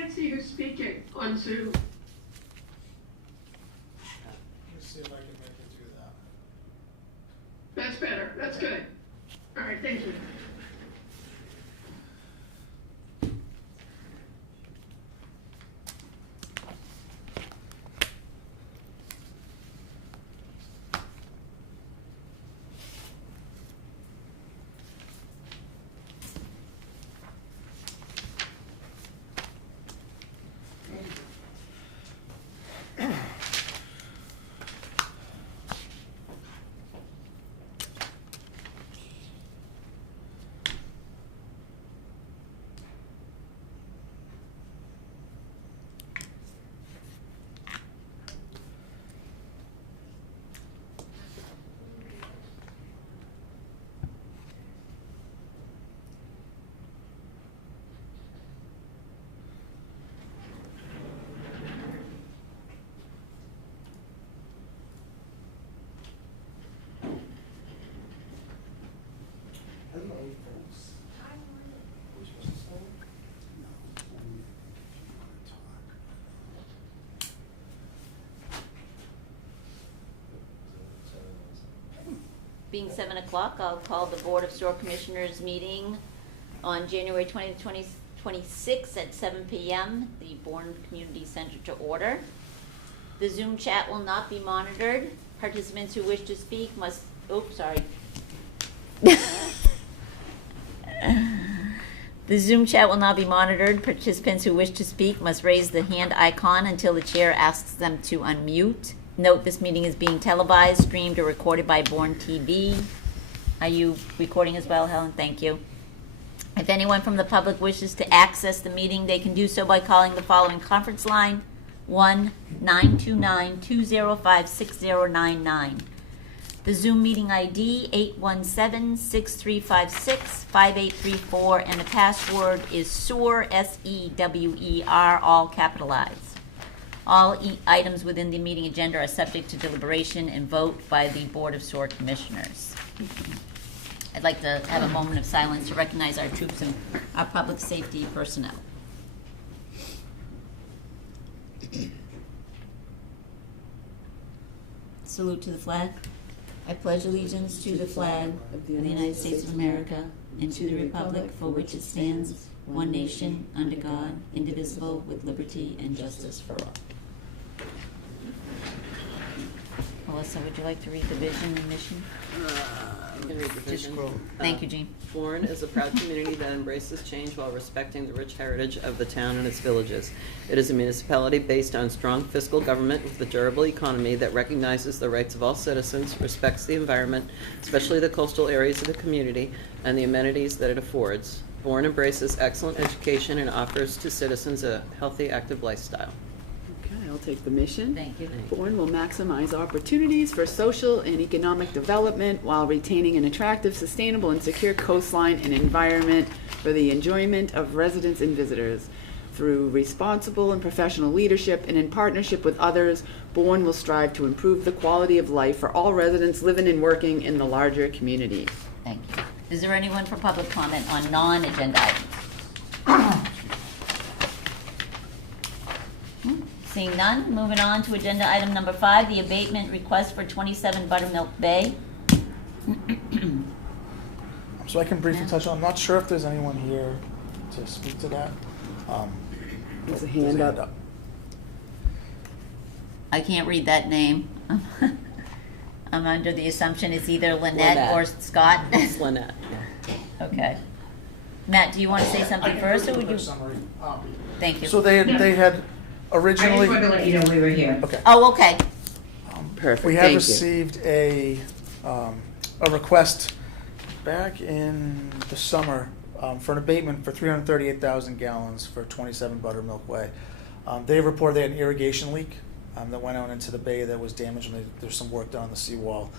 can't see who's speaking on Zoom. Let me see if I can make it do that. That's better. That's good. All right, thank you. Hello, folks. Hi, we're supposed to start? No, only if you want to talk. Being 7 o'clock, I'll call the Board of Sewer Commissioners meeting on January 20th, 2026 at 7 p.m., the Bourne Community Center to order. The Zoom chat will not be monitored. Participants who wish to speak must, oops, sorry. The Zoom chat will not be monitored. Participants who wish to speak must raise the hand icon until the chair asks them to unmute. Note this meeting is being televised, streamed, or recorded by Bourne TV. Are you recording as well, Helen? Thank you. If anyone from the public wishes to access the meeting, they can do so by calling the following conference line, 1-929-205-6099. The Zoom meeting ID, 817-6356-5834, and the password is SEWER, S-E-W-E-R, all capitalized. All items within the meeting agenda are subject to deliberation and vote by the Board of Sewer Commissioners. I'd like to have a moment of silence to recognize our troops and our public safety personnel. Salute to the flag. I pledge allegiance to the flag of the United States of America and to the republic for which it stands, one nation, under God, indivisible, with liberty and justice for all. Melissa, would you like to read the vision and mission? You can read the vision. Thank you, Jean. Bourne is a proud community that embraces change while respecting the rich heritage of the town and its villages. It is a municipality based on strong fiscal government with a durable economy that recognizes the rights of all citizens, respects the environment, especially the coastal areas of the community, and the amenities that it affords. Bourne embraces excellent education and offers to citizens a healthy, active lifestyle. I'll take the mission. Thank you. Bourne will maximize opportunities for social and economic development while retaining an attractive, sustainable, and secure coastline and environment for the enjoyment of residents and visitors. Through responsible and professional leadership and in partnership with others, Bourne will strive to improve the quality of life for all residents living and working in the larger community. Thank you. Is there anyone for public comment on non-agenda items? Seeing none, moving on to agenda item number 5, the abatement request for 27 Buttermilk Bay. So I can briefly touch on, I'm not sure if there's anyone here to speak to that. There's a hand up. I can't read that name. I'm under the assumption it's either Lynette or Scott. It's Lynette. Okay. Matt, do you want to say something first, or would you? Summary. Thank you. So they had I originally. just wanted to let you know we were here. Okay. Oh, okay. Perfect. We have Thank you. received a request back in the summer for an abatement for 338,000 gallons for 27 Buttermilk Way. They reported they had an irrigation leak that went out into the bay that was damaged, and there's some work done on the seawall.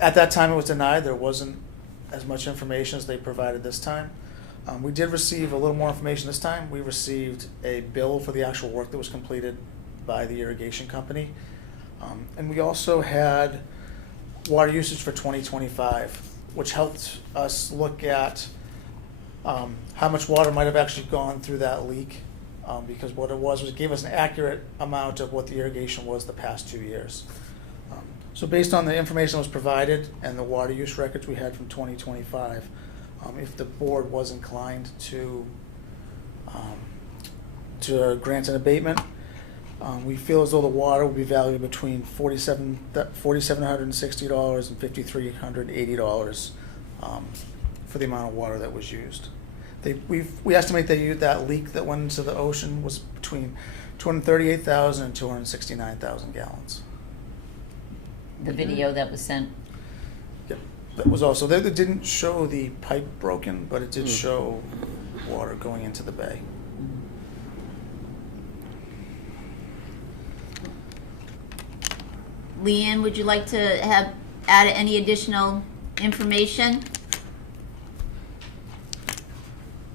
At that time, it was denied. There wasn't as much information as they provided this time. We did receive a little more information this time. We received a bill for the actual work that was completed by the irrigation company. And we also had water usage for 2025, which helped us look at how much water might have actually gone through that leak, because what it was it gave us an accurate amount of what the irrigation was the past 2 years. So based on the information that was provided and the water use records we had from 2025, if the board was inclined to grant an abatement, we feel as though the water will be valued between $4,760 and $5,380 for the amount of water that was used. We estimate that leak that went into the ocean was between 238,000 and 269,000 gallons. The video that was sent. Yeah, that was also, they didn't show the pipe broken, but it did show water going into the bay. Leanne, would you like to add any additional information?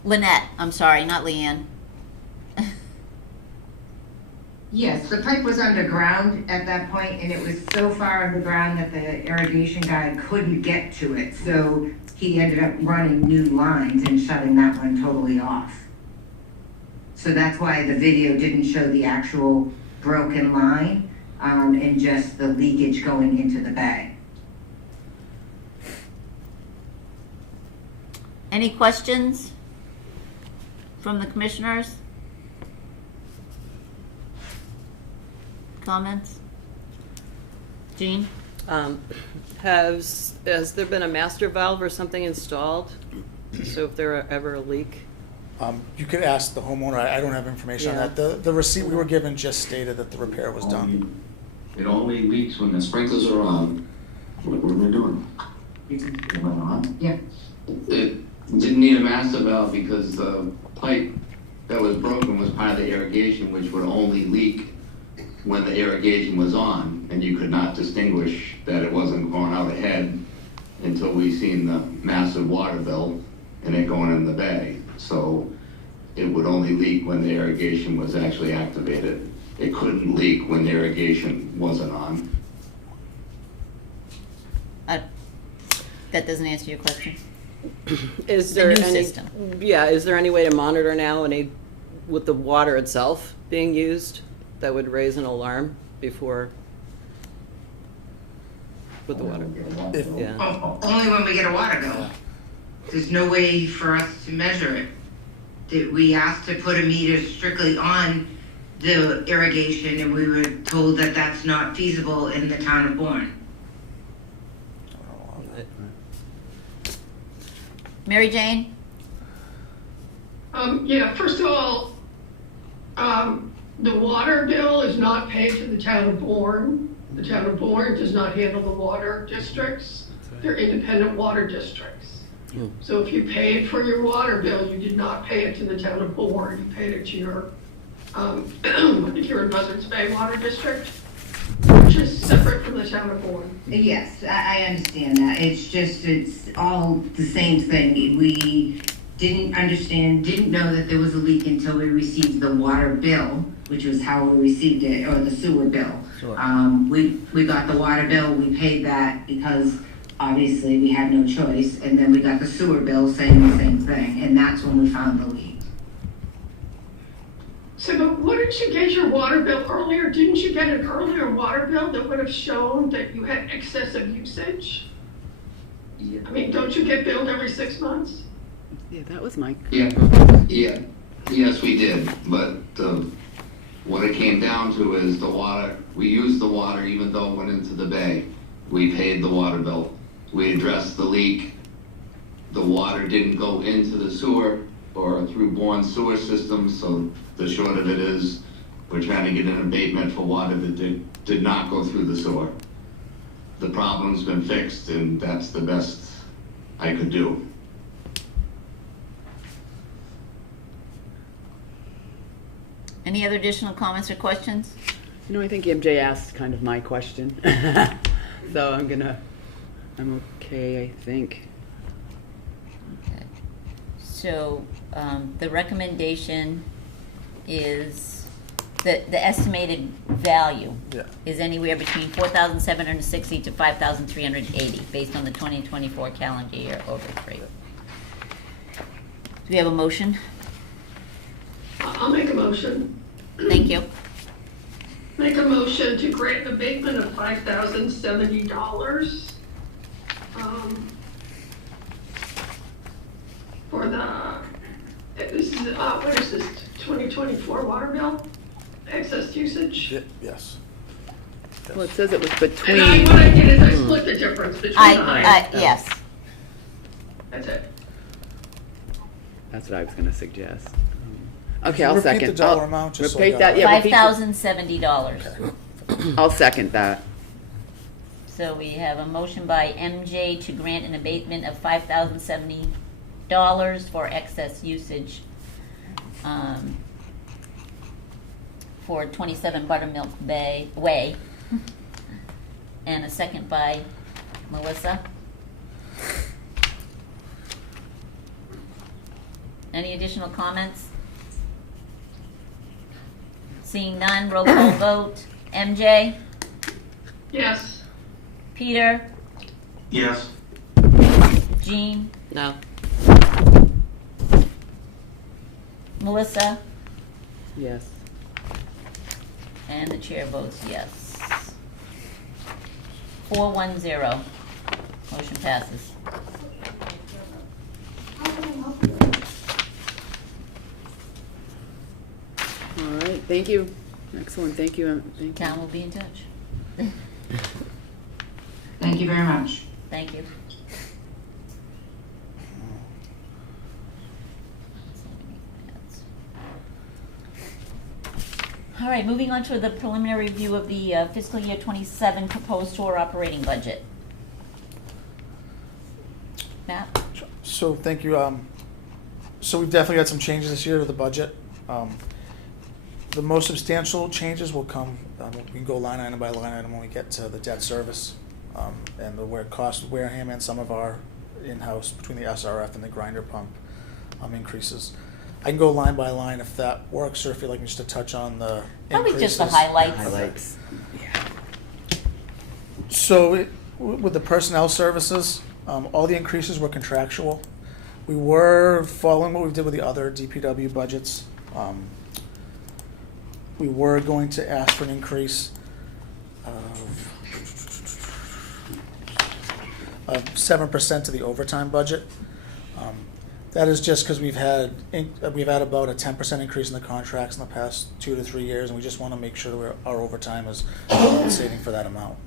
Lynette, I'm sorry, not Leanne. Yes, the pipe was underground at that point, and it was so far underground that the irrigation guy couldn't get to it. So he ended up running new lines and shutting that one totally off. So that's why the video didn't show the actual broken line, and just the leakage going into the bay. Any questions from the commissioners? Comments? Jean? Has there been a master valve or something installed? So if there were ever a leak? You could ask the homeowner. I don't have information on Yeah. that. The receipt we were given just stated that the repair was done. It only leaks when the sprinklers are on. What are they doing? It went on? Yeah. It didn't need a master valve because the pipe that was broken was part of the irrigation, which would only leak when the irrigation was on, and you could not distinguish that it wasn't going out ahead until we seen the massive water bill and it going in the bay. So it would only leak when the irrigation was actually activated. It couldn't leak when the irrigation wasn't on. That doesn't answer your question. Is The there new any? system. Yeah, is there any way to monitor now with the water itself being used that would raise an alarm before with the water? Yeah. Only when we get a water bill. There's no way for us to measure it. We asked to put a meter strictly on the irrigation, and we were told that that's not feasible in the town of Bourne. Mary Jane? Yeah, first of all, the water bill is not paid to the town of Bourne. The town of Bourne does not handle the water districts. They're independent water districts. So if you paid for your water bill, you did not pay it to the town of Bourne. You paid it to your, I think you're in Buzzards Bay Water District, which is separate from the town of Bourne. Yes, I understand that. It's all the same thing. We didn't know that there was a leak until we received the water bill, which was how we received it, or the sewer bill. Sure. We got the water bill, we paid that because obviously we had no choice, and then we got the sewer bill saying the same thing, and that's when we found the leak. So, but wouldn't you get your water bill earlier? Didn't you get an earlier water bill that would have shown that you had excessive usage? I mean, don't you get billed every 6 months? Yeah, that was my. Yeah, yes, we did, but what it came down to is the water, we used the water even though it went into the bay. We paid the water bill. We addressed the leak. The water didn't go into the sewer or through Bourne Sewer System, so the short of it is we're trying to get an abatement for water that did not go through the sewer. The problem's been fixed, and that's the best I could do. Any other additional comments or questions? I think MJ asked kind of my question. So I'm okay, I think. Okay. So, the recommendation is, the estimated value Yeah. is anywhere between 4,760 to 5,380, based on the 2024 calendar year over 3. Do we have a motion? I'll make a motion. Thank you. Make a motion to grant an abatement of $5,070 for this is, what is this, 2024 water bill? Excess usage? Yes. Well, it says it was And between, what I did is I split the difference between the Yes. That's it. that's what I was gonna suggest. Okay, I'll Repeat second. the dollar I'll- amount, just so I Repeat got that, it. yeah, repeat the- $5,070. I'll second that. So we have a motion by MJ to grant an abatement of $5,070 for excess usage for 27 Buttermilk Way. And a second by Melissa. Any additional comments? Seeing none, roll call vote. MJ? Yes. Peter? Yes. Jean? No. Melissa? Yes. And the chair votes yes. 410. Motion passes. All right, thank you. Excellent, thank you, thank you. Town will be in touch. Thank you very much. Thank you. All right, moving on to the preliminary review of the fiscal year 27 proposed tour operating budget. Matt? So thank you. So we've definitely got some changes this year to the budget. The most substantial changes will come, we can go line item by line item when we get to the debt service, and the cost of Wareham and some of our in-house between the SRF and the grinder pump increases. I can go line by line if that works, or if you'd like me just to touch on the Probably increases. just the highlights. Highlights. So with the personnel services, all the increases were contractual. We were following what we did with the other DPW budgets. We were going to ask for an increase of 7% to the overtime budget. That is just because we've had about a 10% increase in the contracts in the past 2 to 3 years, and we just want to make sure that our overtime is compensating for that amount.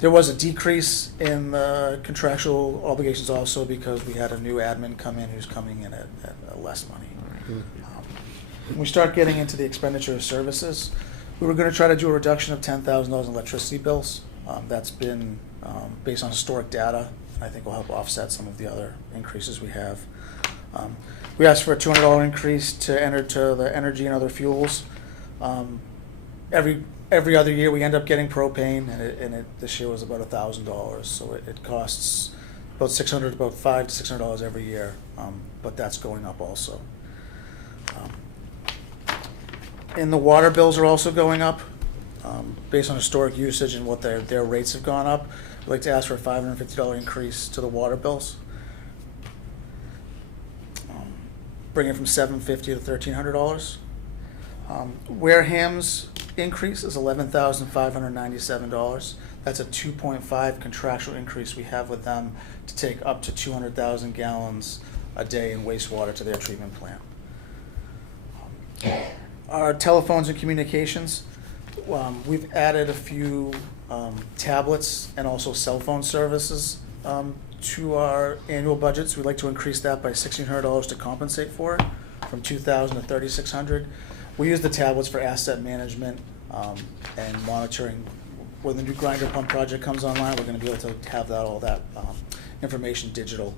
There was a decrease in the contractual obligations also because we had a new admin come in who's coming in at less money. When we start getting into the expenditure of services, we were going to try to do a reduction of $10,000 in electricity bills. That's been based on historic data. I think will help offset some of the other increases we have. We asked for a $200 increase to enter to the energy and other fuels. Every other year we end up getting propane, and this year was about $1,000. So it costs about $600, about $500 to $600 every year, but that's going up also. And the water bills are also going up based on historic usage and what their rates have gone up. I'd like to ask for a $550 increase to the water bills, bring it from $750 to $1,300. Wareham's increase is $11,597. That's a 2.5 contractual increase we have with them to take up to 200,000 gallons a day in wastewater to their treatment plant. Our telephones and communications, we've added a few tablets and also cell phone services to our annual budget. So we'd like to increase that by $1,600 to compensate for it, from $2,000 to $3,600. We use the tablets for asset management and monitoring. When the new grinder pump project comes online, we're going to be able to have all that information digital,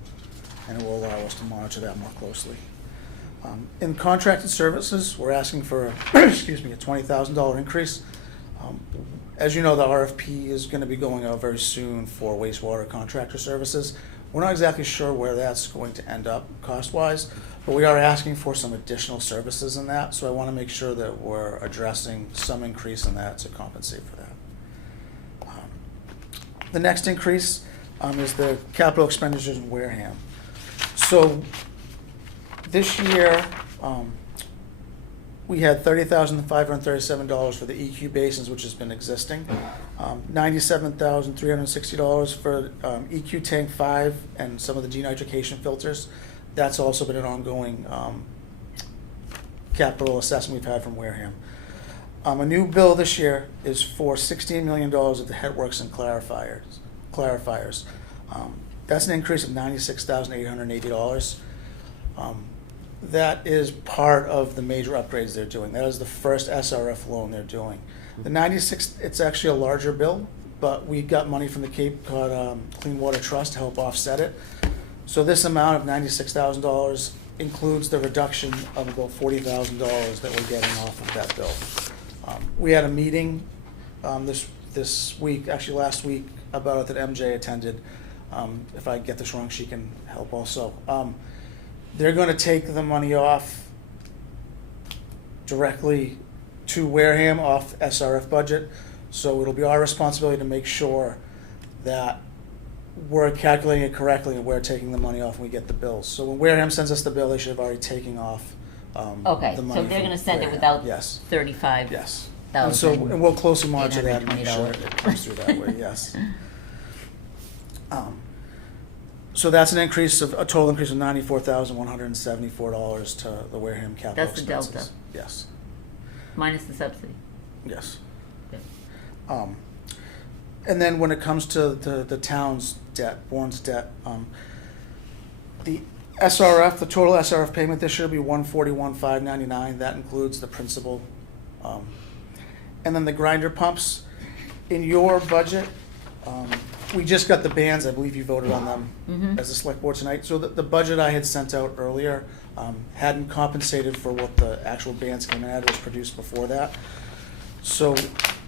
and it will allow us to monitor that more closely. In contracted services, we're asking for a $20,000 increase. As you know, the RFP is going to be going out very soon for wastewater contractor services. We're not exactly sure where that's going to end up cost-wise, but we are asking for some additional services in that, so I want to make sure that we're addressing some increase in that to compensate for that. The next increase is the capital expenditures in Wareham. So this year, we had $30,537 for the EQ basins, which has been existing. $97,360 for EQ Tank 5 and some of the denitrification filters. That's also been an ongoing capital assessment we've had from Wareham. A new bill this year is for $16 million of the headworks and clarifiers. That's an increase of $96,880. That is part of the major upgrades they're doing. That is the first SRF loan they're doing. The 96, it's actually a larger bill, but we got money from the Cape Cod Clean Water Trust to help offset it. So this amount of $96,000 includes the reduction of about $40,000 that we're getting off of that bill. We had a meeting this week, actually last week, about it that MJ attended. If I get this wrong, she can help also. They're going to take the money off directly to Wareham off the SRF budget. So it'll be our responsibility to make sure that we're calculating it correctly and we're taking the money off when we get the bills. So when Wareham sends us the bill, they should have already taken off Okay, the so money. they're from gonna send it Wareham. without Yes. 35. Yes. And so, and we'll closely monitor that and make sure $820. it comes through that way, yes. So that's an increase of, a total increase of $94,174 to the Wareham capital That's the expenses. delta. Yes, Minus the subsidy. yes. Okay. And then when it comes to the town's debt, Bourne's debt, the SRF, the total SRF payment this year will be $141,599. That includes the principal. And then the grinder pumps, in your budget, we just got the bans, I believe you voted on them as a select board tonight. So the budget I had sent out earlier hadn't compensated for what the actual bans came in at. It was produced before that. So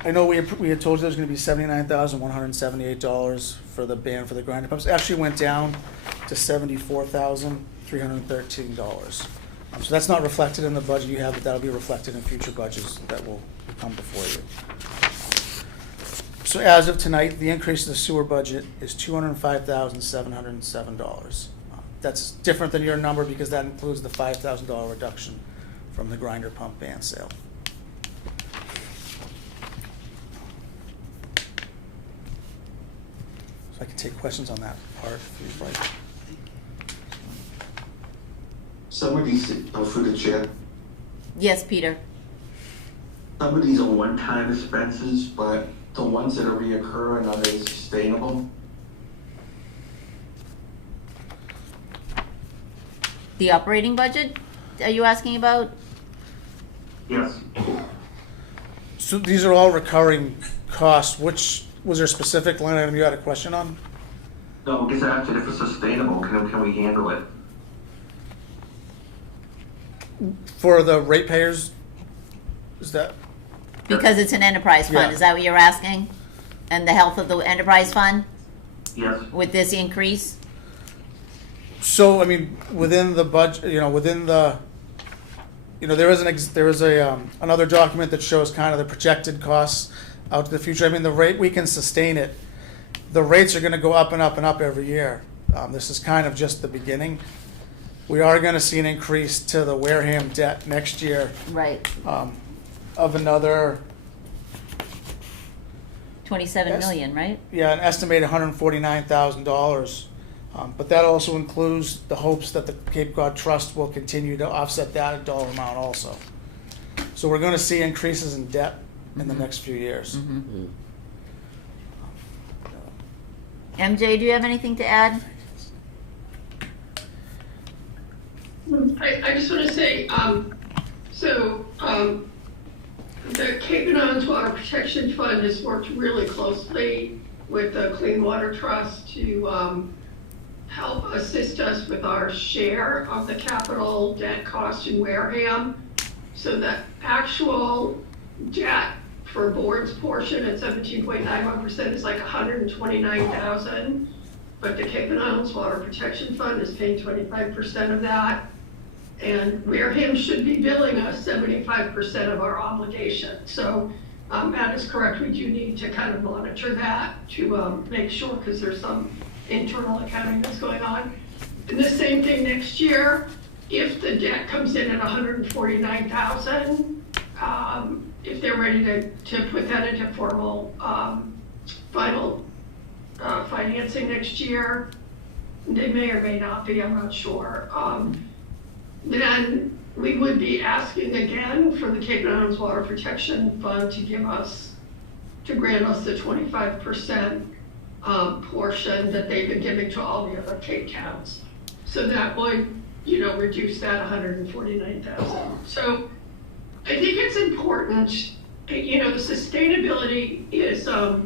I know we had told you there was going to be $79,178 for the ban for the grinder pumps. It actually went down to $74,313. So that's not reflected in the budget you have, but that'll be reflected in future budgets that will come before you. So as of tonight, the increase in the sewer budget is $205,707. That's different than your number because that includes the $5,000 reduction from the grinder pump ban sale. So I can take questions on that part if you'd like. Some of these, through the chair, Yes, Peter. some of these are one-time expenses, but the ones that are reoccurring, are they sustainable? The operating budget, are you asking about? Yes. So these are all recurring costs. Which, was there a specific line item you had a question on? No, because after, if it's sustainable, can we handle it? For the ratepayers, is that? Because it's an enterprise fund, Yeah. is that what you're asking? And the health of the enterprise fund Yes. with this increase? So, I mean, within the budget, there is another document that shows kind of the projected costs out to the future. I mean, the rate, we can sustain it. The rates are gonna go up and up and up every year. This is kind of just the beginning. We are gonna see an increase to the Wareham debt next year, Right. of another, 27 Yes. million, right? yeah, an estimated $149,000. But that also includes the hopes that the Cape Cod Trust will continue to offset that dollar amount also. So we're gonna see increases in debt in the next few years. MJ, do you have anything to add? I just want to say, the Cape and Islands Water Protection Fund has worked really closely with the Clean Water Trust to help assist us with our share of the capital debt cost in Wareham. So the actual debt for Bourne's portion at 17.91% is like $129,000. But the Cape and Islands Water Protection Fund is paying 25% of that. And Wareham should be billing us 75% of our obligation. So Matt is correct, we do need to kind of monitor that to make sure, because there's some internal accounting that's going on. And the same thing next year, if the debt comes in at 149,000, if they're ready to put that into formal, final financing next year, they may or may not be, I'm not sure. Then we would be asking again for the Cape and Islands Water Protection Fund to grant us the 25% portion that they've been giving to all the other Cape towns. So that would, reduce that 149,000. So I think it's important, the sustainability is a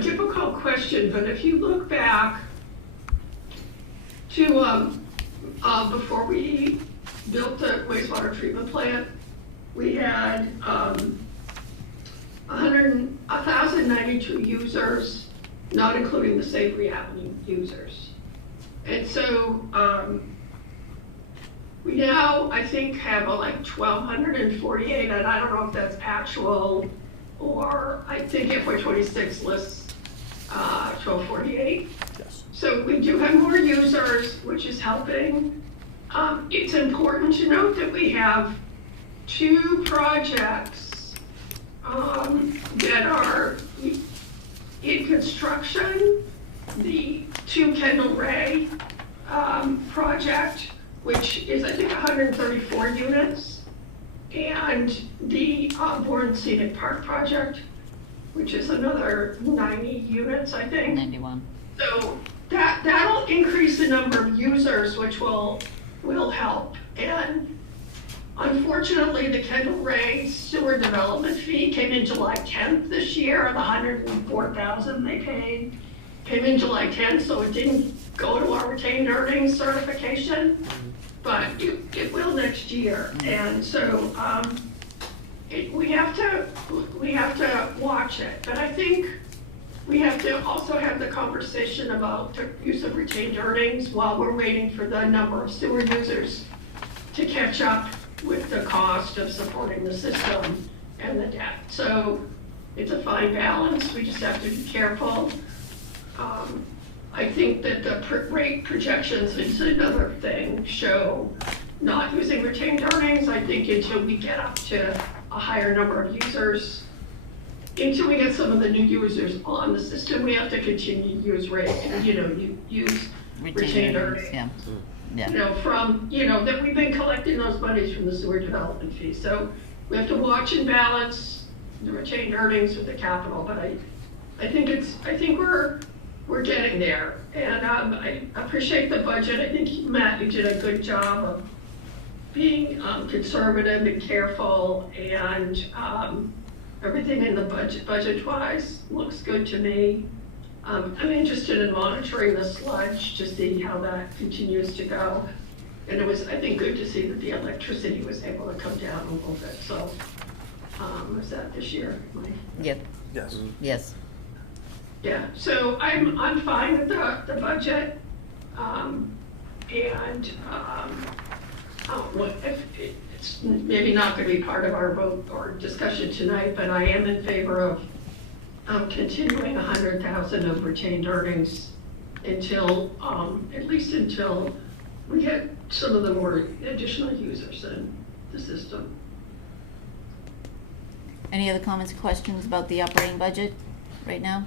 difficult question, but if you look back to before we built the wastewater treatment plant, we had 1,092 users, not including the Savory Avenue users. And so we now, I think, have like 1,248, and I don't know if that's actual, or I think FY26 lists 1,248. Yes. So we do have more users, which is helping. It's important to note that we have 2 projects that are in construction. The 2 Kendall Ray project, which is I think 134 units, and the Bourne Scenic Park project, which is another 90 units, I think. 91. So that'll increase the number of users, which will help. And unfortunately, the Kendall Ray sewer development fee came in July 10th this year, the 104,000 they paid came in July 10th, so it didn't go to our retained earnings certification, but it will next year. And so we have to watch it. But I think we have to also have the conversation about the use of retained earnings while we're waiting for the number of sewer users to catch up with the cost of supporting the system and the debt. So it's a fine balance. We just have to be careful. I think that the rate projections, it's another thing, show not using retained earnings. I think until we get up to a higher number of users, until we get some of the new users on the system, we have to continue to use use retained earnings. Yeah. Yeah. That we've been collecting those monies from the sewer development fee. So we have to watch and balance the retained earnings with the capital. But I think we're getting there. And I appreciate the budget. I think, Matt, you did a good job of being conservative and careful, and everything in the budget-wise looks good to me. I'm interested in monitoring the sludge to see how that continues to go. And it was, I think, good to see that the electricity was able to come down a little bit. So was that this year, Mike? Yep. Yes. Yes. Yeah, so I'm fine with the budget, it's maybe not going to be part of our vote or discussion tonight, but I am in favor of continuing 100,000 of retained earnings until at least until we get some of the more additional users in the system. Any other comments or questions about the operating budget right now?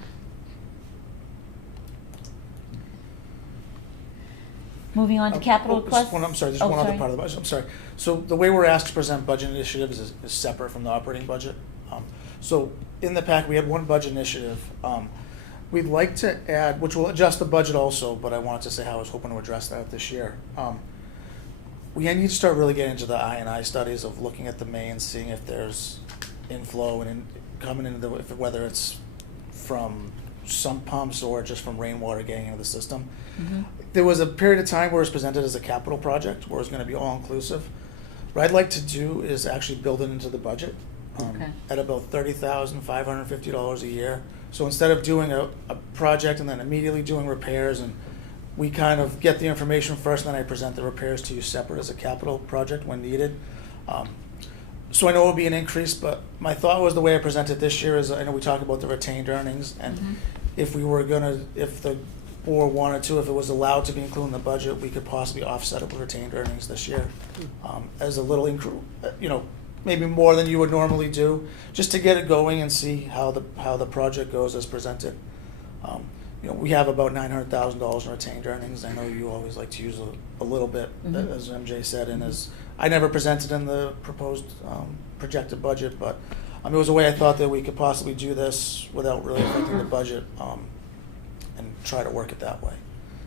Moving on to capital requests. One other part of the budget. I'm sorry. So the way we're asked to present budget initiatives is separate from the operating budget. So in the pack, we had one budget initiative. We'd like to add, which will adjust the budget also, but I wanted to say how I was hoping to address that this year. We need to start really getting into the I&I studies of looking at the mains, seeing if there's inflow and coming into whether it's from sump pumps or just from rainwater getting into the system. Mm-hmm. There was a period of time where it was presented as a capital project, where it's going to be all-inclusive. What I'd like to do is actually build it into the budget at about $30,550 a year. So instead of doing a project and then immediately doing repairs, and we kind of get the information first, and then I present the repairs to you separate as a capital project when needed. So I know it will be an increase, but my thought was the way I presented this year is, I know we talked about the retained earnings, and if we were if the board wanted to, if it was allowed to be included in the budget, we could possibly offset it with retained earnings this year. As a little, maybe more than you would normally do, just to get it going and see how the project goes as presented. We have about $900,000 in retained earnings. I know you always like to use a little bit, as MJ said, and as I never presented in the proposed projected budget, but it was a way I thought that we could possibly do this without really affecting the budget, and try to work it that way.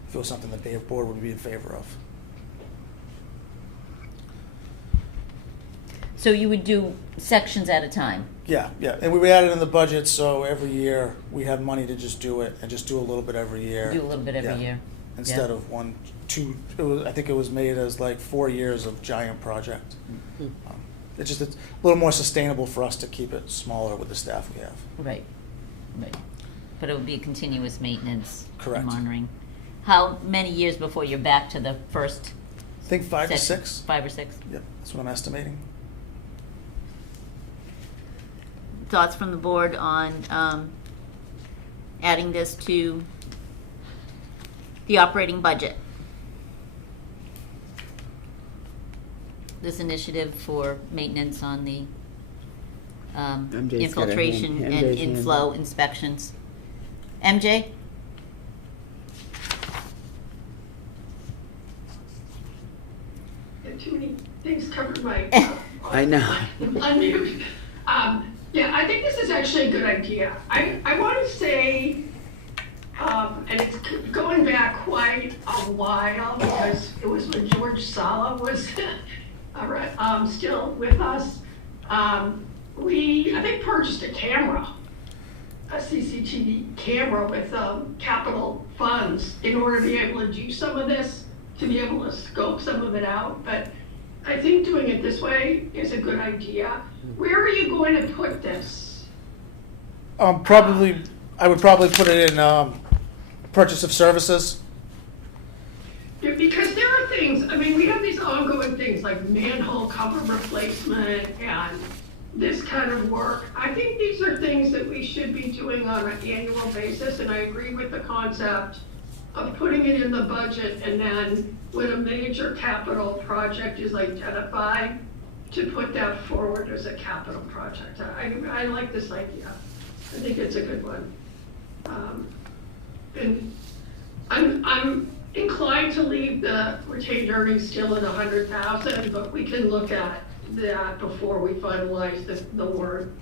If it was something that the board would be in favor of. So you would do sections at a time? Yeah, and we added in the budget, so every year we have money to just do it, and just do a little bit every year. Do a little bit every year? Instead of 1, 2, I think it was made as like 4 years of giant project. It's just a little more sustainable for us to keep it smaller with the staff we have. Right. But it would be continuous maintenance. Correct. And monitoring. How many years before you're back to the first? I think 5 to section? 6. 5 or 6? Yep, that's what I'm estimating. Thoughts from the board on adding this to the operating budget? This initiative for maintenance on the MJ's got a infiltration hand- and MJ's hand inflow inspections. MJ? Too many things covered my. I know. Unmute. Yeah, I think this is actually a good idea. I want to say, and it's going back quite a while, because it was when George Sala was still with us. We, I think, purchased a camera, a CCTV camera with capital funds in order to be able to do some of this, to be able to scope some of it out. But I think doing it this way is a good idea. Where are you going to put this? I would probably put it in purchase of services. Because there are things, I mean, we have these ongoing things like manhole cover replacement and this kind of work. I think these are things that we should be doing on an annual basis, and I agree with the concept of putting it in the budget, and then when a major capital project is identified, to put that forward as a capital project. I like this idea. I think it's a good one. And I'm inclined to leave the retained earnings still at 100,000, but we can look at that before we finalize the warrant,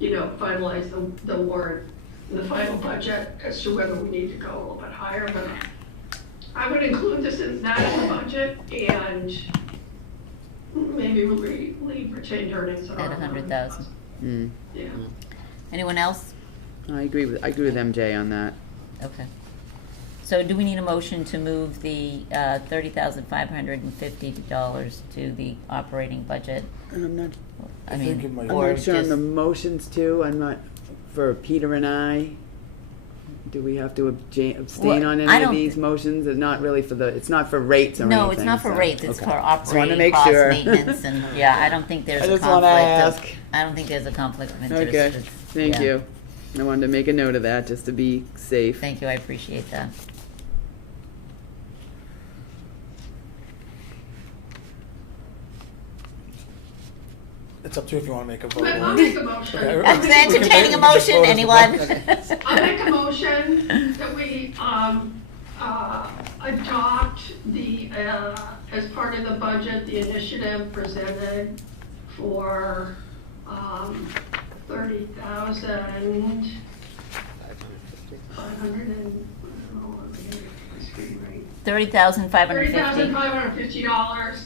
finalize the warrant in the final budget as to whether we need to go a little bit higher. But I would include this in the budget, and maybe we'll leave retained earnings at 100,000. Yeah. Anyone else? I agree with MJ on that. Okay. So do we need a motion to move the $30,550 to the operating budget? And I'm not, I think mean, it might- I'm or not sure on just, the motions too. I'm not, for Peter and I, do we have to abstain Well, on I any of don't these motions? It's not really for it's not for rates or anything. no, it's not for so- rates, it's okay. for Just wanted to operating make cost sure. maintenance, and, yeah, I don't think there's I a just wanna conflict ask. I don't think there's a conflict of interest. Okay, It's- thank yeah. you. I wanted to make a note of that just to be safe. Thank you, I appreciate that. It's up to you if you want to make a vote. But I'll make a motion. Okay. That's an entertaining a motion, Vote as a anyone? block, okay. I'll make a motion that we adopt the, as part of the budget, the initiative presented for 30,500 and, I don't know, I'm getting my screen right. $30,550. $30,550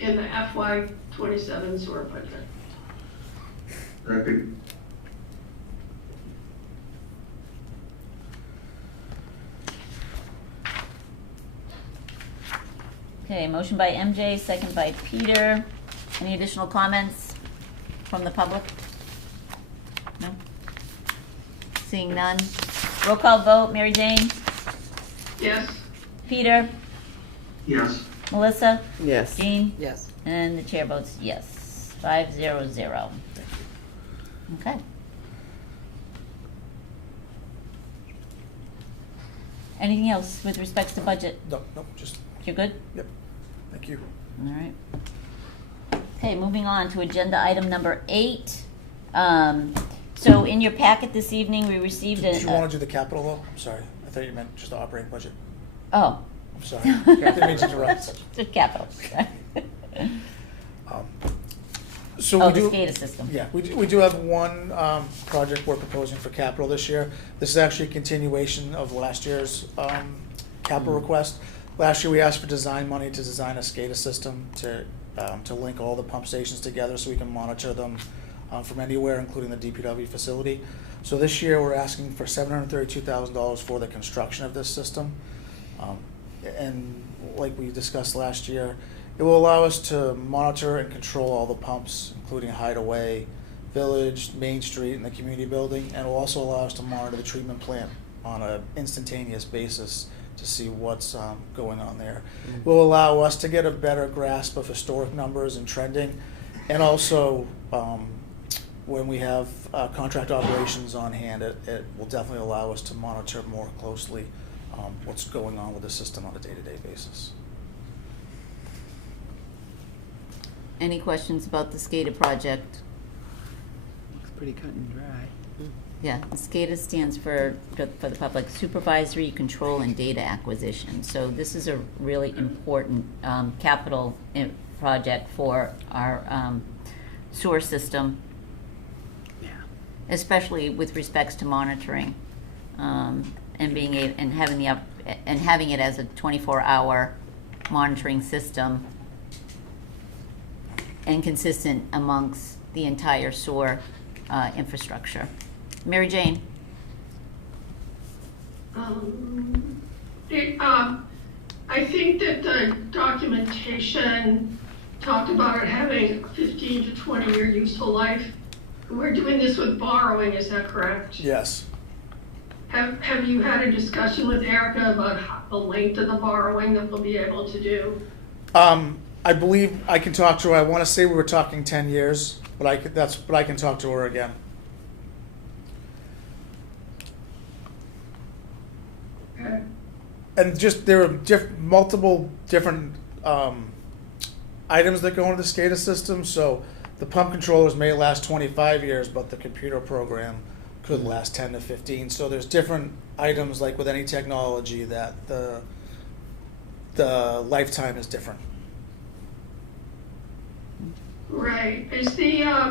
in the FY '27 sewer budget. Second. Okay, motion by MJ, second by Peter. Any additional comments from the public? No? Seeing none. Roll call vote, Mary Jane? Yes? Peter? Yes. Melissa? Yes. Jean? Yes. And the chair votes yes. 500. Okay. Anything else with respects to budget? No, just, You're good? yep, thank you. All right. Okay, moving on to agenda item number 8. So in your packet this evening, we received Did you want to do the capital though? I'm sorry, I thought you meant just the operating budget. Oh. I'm sorry, I didn't mean to interrupt. The capital. So Oh, we the do, SCADA system. yeah, we do have one project we're proposing for capital this year. This is actually a continuation of last year's capital request. Last year, we asked for design money to design a SCADA system to link all the pump stations together so we can monitor them from anywhere, including the DPW facility. So this year, we're asking for $732,000 for the construction of this system. And like we discussed last year, it will allow us to monitor and control all the pumps, including Hideaway, Village, Main Street, and the community building, and it will also allow us to monitor the treatment plant on an instantaneous basis to see what's going on there. It will allow us to get a better grasp of historic numbers and trending, and also when we have contract operations on hand, it will definitely allow us to monitor more closely what's going on with the system on a day-to-day basis. Any questions about the SCADA project? Looks pretty cut and dry. Yeah, the SCADA stands for the public, Supervisory Control and Data Acquisition. So this is a really important capital project for our sewer system, Yeah. especially with respects to monitoring and being and having it as a 24-hour monitoring system and consistent amongst the entire sewer infrastructure. Mary Jane? I think that the documentation talked about it having a 15 to 20-year useful life. We're doing this with borrowing, is that correct? Yes. Have you had a discussion with Erica about the length of the borrowing that we'll be able to do? I believe I can talk to her. I want to say we were talking 10 years, but I can talk to her again. Okay. And just there are multiple different items that go into the SCADA system. So the pump controllers may last 25 years, but the computer program could last 10 to 15. So there's different items, like with any technology, that the lifetime is different. Right. Is the I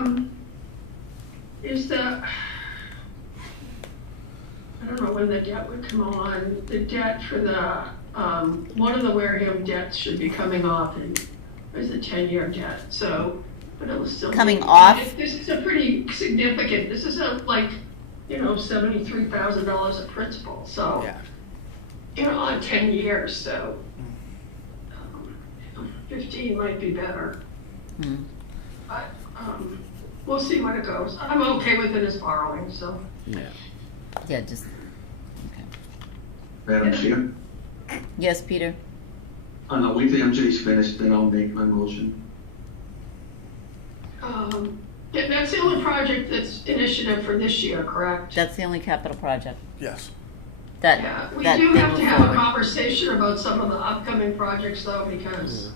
don't know when the debt would come on. The debt for the one of the Wareham debts should be coming off, and there's a 10-year debt. So, but it was still Coming off? This is a pretty significant. This is $73,000 of principal. So, on 10 years. So, 15 might be better. But we'll see when it goes. I'm okay with it as borrowing, so. Yeah, just, okay. Madam Chair, Yes, Peter? wait till MJ's finished, then I'll make my motion. Yeah, that's the only project that's initiative for this year, correct? That's the only capital project Yes. Yeah, we that do they have move to have a forward. conversation about some of the upcoming projects though, because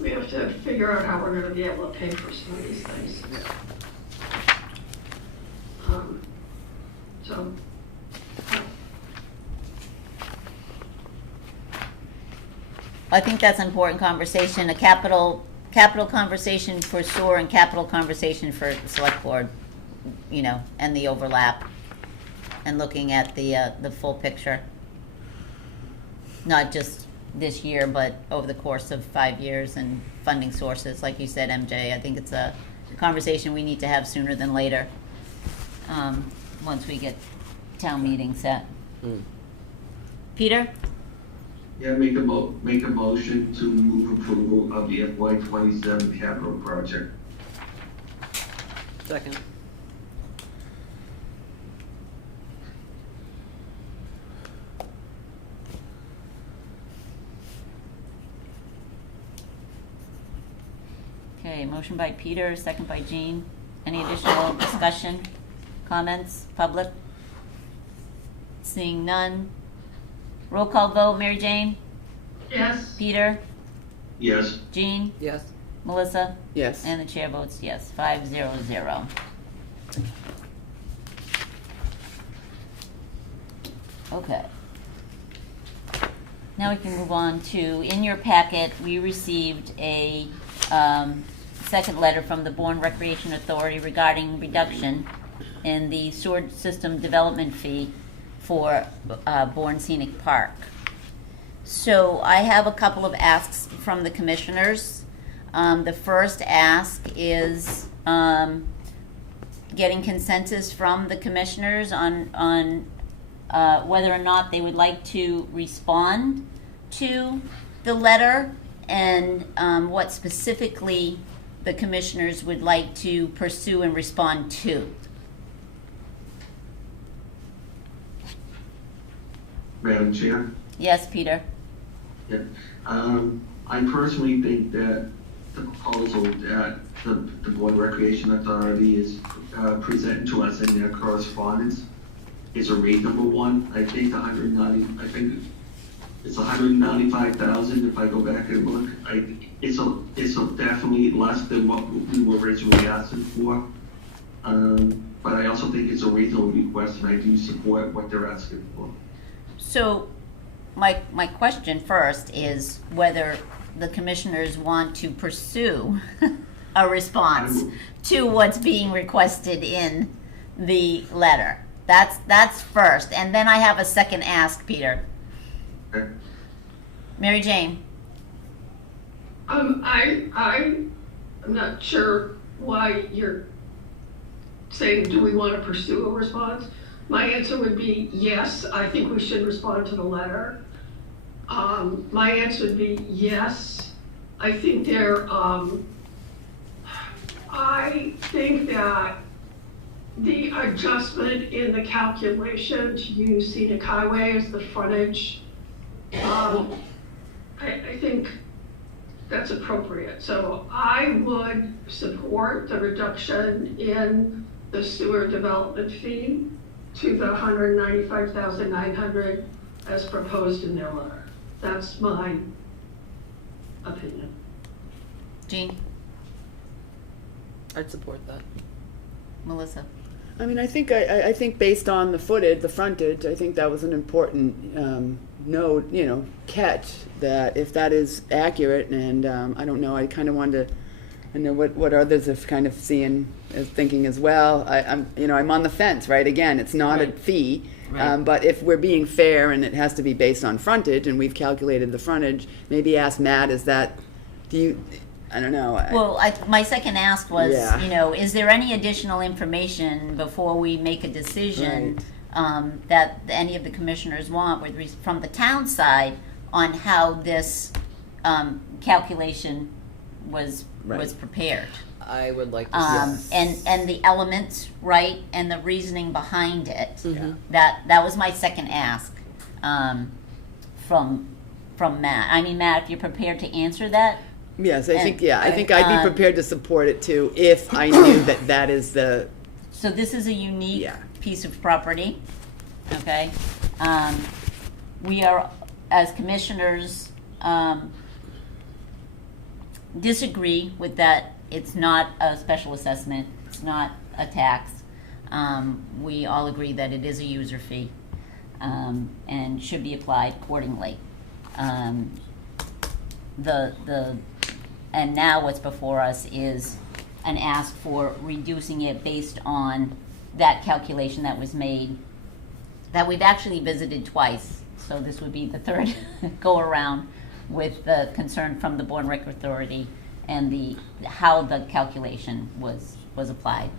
we have to figure out how we're gonna be able to pay for some of these things. So, I think that's an important conversation, a capital conversation for sewer and capital conversation for the select board, and the overlap, and looking at the full picture. Not just this year, but over the course of 5 years, and funding sources, like you said, MJ. I think it's a conversation we need to have sooner than later, once we get town meeting set. Peter? Yeah, make a motion to move approval of the FY 27 capital project. Second. Okay, motion by Peter, second by Jean. Any additional discussion, comments, public? Seeing none. Roll call vote, Mary Jane? Yes, Peter? Yes. Jean? Yes. Melissa? Yes. And the chair votes yes, 500. Okay. Now we can move on to, in your packet, we received a second letter from the Bourne Recreation Authority regarding reduction in the sewer system development fee for Bourne Scenic Park. So I have a couple of asks from the commissioners. The first ask is getting consensus from the commissioners on whether or not they would like to respond to the letter and what specifically the commissioners would like to pursue and respond to. Madam Chair? Yes, Peter? Yeah. I personally think that the proposal that the Board Recreation Authority is presenting to us in their correspondence is a reasonable one. I think it's 195,000 if I go back and look. It's definitely less than what we were originally asking for. But I also think it's a reasonable request, and I do support what they're asking for. So my question first is whether the commissioners want to pursue a response to what's being requested in the letter. That's first, and then I have a second ask, Peter. Okay. Mary Jane? I'm not sure why you're saying, do we want to pursue a response? My answer would be yes, I think we should respond to the letter. My answer would be yes. I think I think that the adjustment in the calculation to use scenic highway as the frontage, I think that's appropriate. So I would support the reduction in the sewer development fee to the 195,900 as proposed in their letter. That's my opinion. Jean? I'd support that. Melissa? I mean, I think based on the frontage, I think that was an important note, catch, that if that is accurate, and I don't know, I kind of wanted to, I know what others have kind of thinking as well. I'm on the fence, right? Again, it's not a fee, Right. but if we're being fair and it has to be based on frontage, and we've calculated the frontage, maybe ask Matt, I don't know. Well, my second ask was, Yeah. Is there any additional information before we make a decision that any of the commissioners want from the town side on how this calculation was prepared? I would like to see. And the elements, right, and the reasoning behind it. Mhm. That was my second ask from Matt. I mean, Matt, if you're prepared to answer that. Yes, I think I'd be uh, prepared to support it too if I knew that is the. So this is a unique Yeah. piece of property, okay? We are, as commissioners, disagree with that. It's not a special assessment, it's not a tax. We all agree that it is a user fee, and should be applied accordingly. And now what's before us is an ask for reducing it based on that calculation that was made, that we've actually visited twice. So this would be the third go-around with the concern from the Bourne Rec Authority and how the calculation was applied.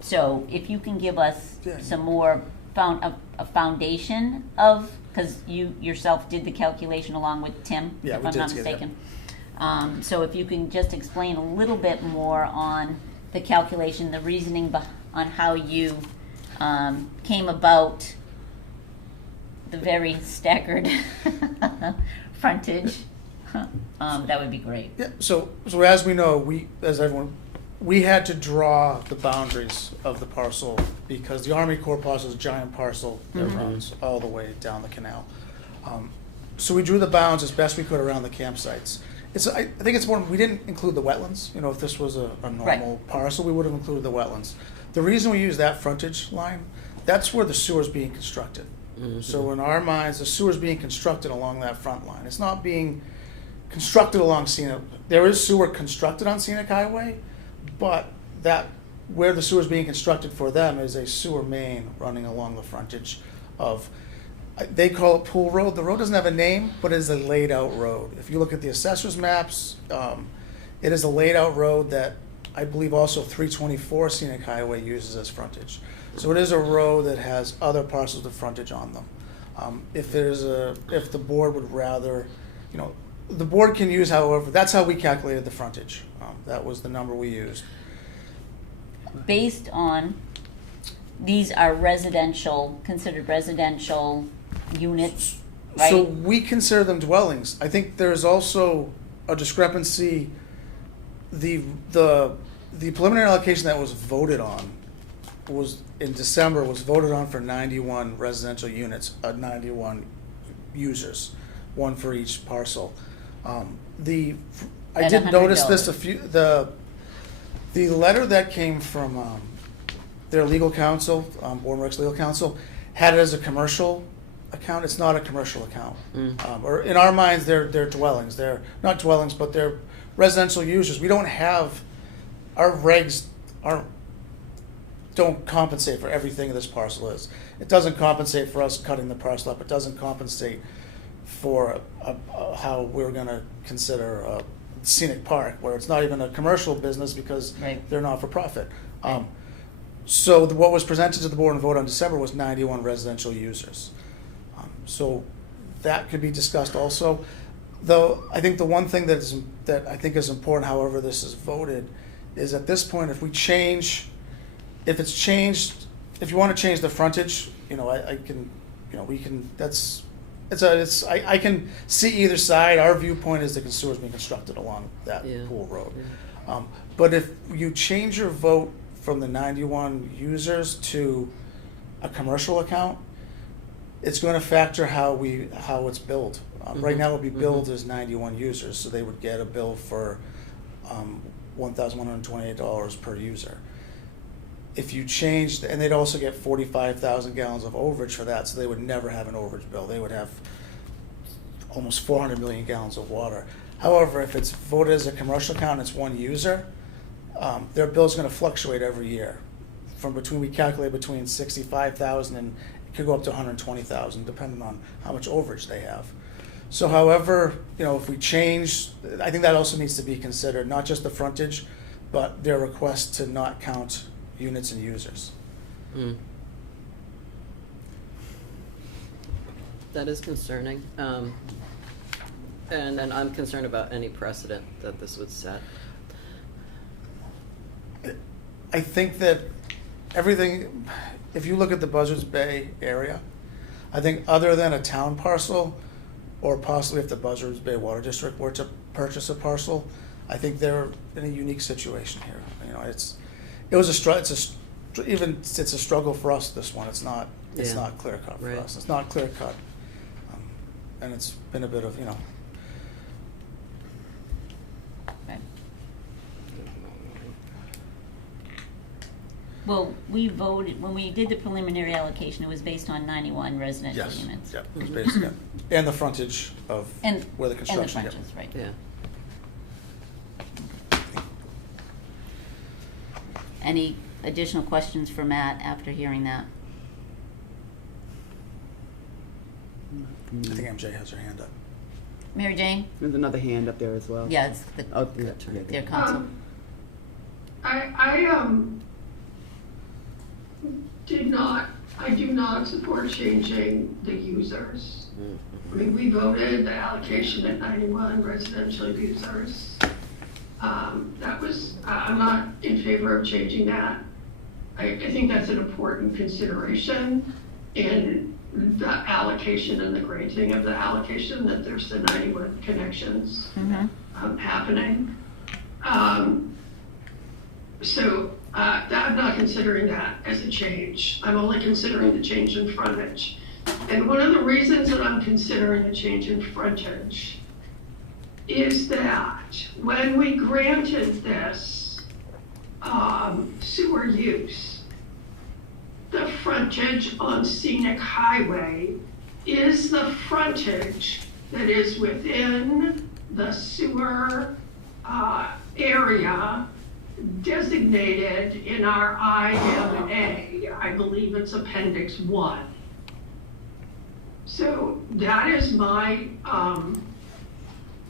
So if you can give us some more a foundation of, because you yourself did the calculation along with Tim, Yeah, if we I'm did not together. mistaken. So if you can just explain a little bit more on the calculation, the reasoning on how you came about the very staggered frontage, that would be great. Yeah, so as we know, we had to draw the boundaries of the parcel because the Army Corps parcel is a giant parcel that runs all the way down the canal. So we drew the bounds as best we could around the campsites. I think it's important, we didn't include the wetlands. If this was a normal parcel, we would have included the wetlands. The reason we use that frontage line, that's where the sewer's being constructed. So in our minds, the sewer's being constructed along that front line. It's not being constructed along Scenic. There is sewer constructed on Scenic Highway, but where the sewer's being constructed for them is a sewer main running along the frontage of, they call it Pool Road. The road doesn't have a name, but it is a laid out road. If you look at the assessor's maps, it is a laid out road that I believe also 324 Scenic Highway uses as frontage. So it is a road that has other parcels of frontage on them. If the board would rather, the board can use, however, that's how we calculated the frontage. That was the number we used. Based on, these are considered residential units, right? So we consider them dwellings. I think there's also a discrepancy. The preliminary allocation that was voted on was in December was voted on for 91 residential units, 91 users, one for each parcel. I did notice this the letter that came from their legal counsel, Bourne Works legal counsel, had it as a commercial account. It's not a commercial account. Or in our minds, they're dwellings. They're not dwellings, but they're residential users. We don't have, our regs don't compensate for everything this parcel is. It doesn't compensate for us cutting the parcel up. It doesn't compensate for how we're going to consider a scenic park, where it's not even a commercial business because they're not for profit. So what was presented to the board and voted on December was 91 residential users. So that could be discussed also. Though I think the one thing that I think is important, however this is voted, is at this point, if you want to change the frontage, I can see either side. Our viewpoint is the sewer's being constructed along that Pool Road. But if you change your vote from the 91 users to a commercial account, it's going to factor how it's billed. Right now it would be billed as 91 users, so they would get a bill for $1,128 per user. If you changed, and they'd also get 45,000 gallons of overage for that, so they would never have an overage bill. They would have almost 400 million gallons of water. However, if it's voted as a commercial account and it's one user, their bill's going to fluctuate every year. We calculate between 65,000 and it could go up to 120,000, depending on how much overage they have. So however, if we change, I think that also needs to be considered, not just the frontage, but their request to not count units and users. That is concerning. And I'm concerned about any precedent that this would set. I think that everything, if you look at the Buzzards Bay area, I think other than a town parcel, or possibly if the Buzzards Bay Water District were to purchase a parcel, I think they're in a unique situation here. It's a struggle for us. This one, it's not clear cut for us. It's not clear cut, and it's been a bit of Well, we voted, when we did the preliminary allocation, it was based on 91 residential units. It was basically, and the frontage of where the construction. And the frontages, right. Yeah. Any additional questions for Matt after hearing that? I think MJ has her hand up. Mary Jane? There's another hand up there as well. Yeah, it's their counsel. I do not support changing the users. I mean, we voted the allocation at 91 residential users. I'm not in favor of changing that. I think that's an important consideration in the allocation and the granting of the allocation, that there's the 91 connections happening. I'm not considering that as a change. I'm only considering the change in frontage. And one of the reasons that I'm considering a change in frontage is that when we granted this sewer use, the frontage on Scenic Highway is the frontage that is within the sewer area designated in our IMA. I believe it's Appendix 1. So that is my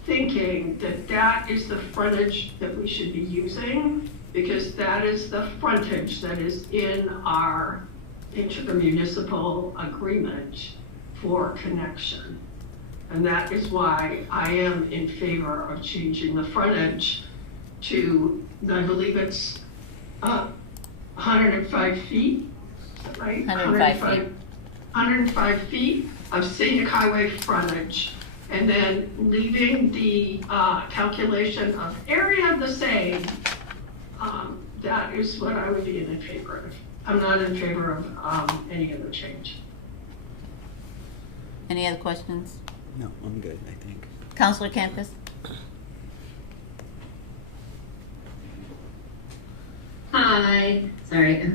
thinking, that that is the frontage that we should be using, because that is the frontage that is in our intermunicipal agreement for connection. And that is why I am in favor of changing the frontage to, I believe it's 105 feet, is that right? 105 feet. 105 feet of scenic highway frontage, and then leaving the calculation of area the same. That is what I would be in favor of. I'm not in favor of any other change. Any other questions? No, I'm good, I think. Counselor Campus? Hi, sorry.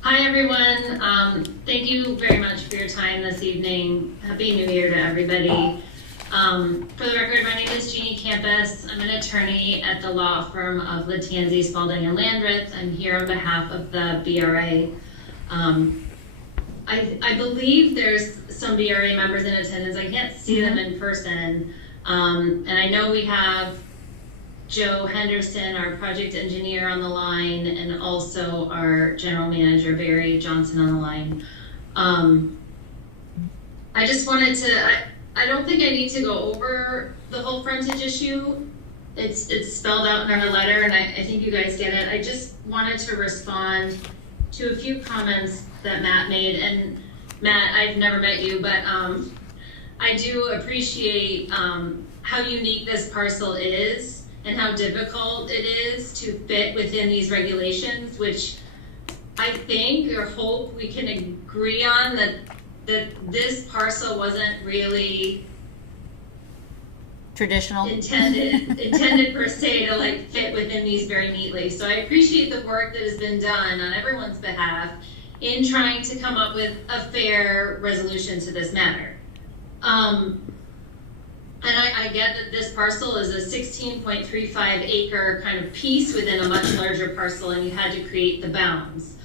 Hi, everyone. Thank you very much for your time this evening. Happy New Year to everybody. For the record, my name is Jeannie Campus. I'm an attorney at the law firm of Latanzi, Spalding, and Landreth. I'm here on behalf of the BRA. I believe there's some BRA members in attendance. I can't see them in person. And I know we have Joe Henderson, our project engineer, on the line, and also our general manager, Barry Johnson, on the line. I just wanted to, I don't think I need to go over the whole frontage issue. It's spelled out in our letter, and I think you guys get it. I just wanted to respond to a few comments that Matt made. And Matt, I've never met you, but I do appreciate how unique this parcel is and how difficult it is to fit within these regulations, which I think or hope we can agree on that this parcel wasn't really Traditional? intended per se to like fit within these very neatly. So I appreciate the work that has been done on everyone's behalf in trying to come up with a fair resolution to this matter. And I get that this parcel is a 16.35 acre kind of piece within a much larger parcel, and you had to create the bounds.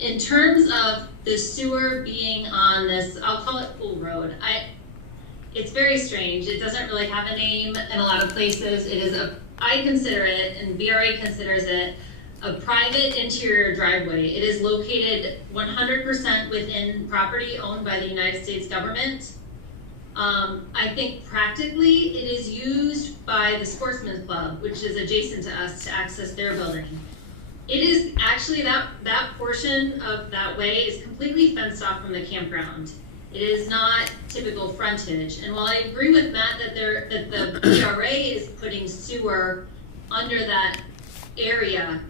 In terms of the sewer being on this, I'll call it Pool Road. It's very strange. It doesn't really have a name in a lot of places. It is I consider it, and BRA considers it, a private interior driveway. It is located 100% within property owned by the United States government. I think practically it is used by the Sportsman's Club, which is adjacent to us, to access their building. It is actually, that portion of that way is completely fenced off from the campground. It is not typical frontage. And while I agree with Matt that the BRA is putting sewer under that area,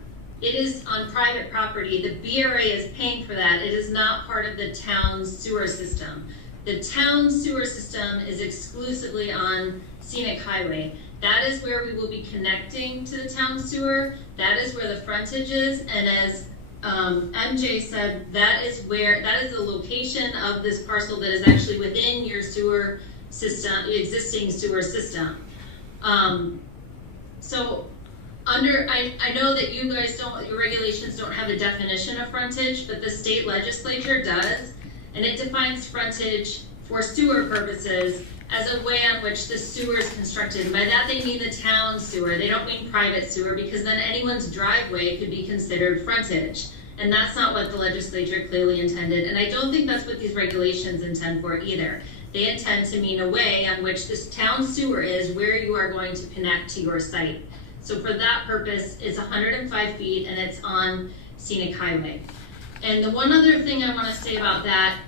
it is on private property. The BRA is paying for that. It is not part of the town's sewer system. The town sewer system is exclusively on Scenic Highway. That is where we will be connecting to the town sewer. That is where the frontage is. And as MJ said, that is the location of this parcel that is actually within your sewer system, existing sewer system. So I know that you guys your regulations don't have a definition of frontage, but the state legislature does. And it defines frontage for sewer purposes as a way on which the sewer is constructed. And by that they mean the town sewer. They don't mean private sewer, because then anyone's driveway could be considered frontage. And that's not what the legislature clearly intended. And I don't think that's what these regulations intend for either. They intend to mean a way on which this town sewer is where you are going to connect to your site. So for that purpose, it's 105 feet and it's on Scenic Highway. And the one other thing I want to say about that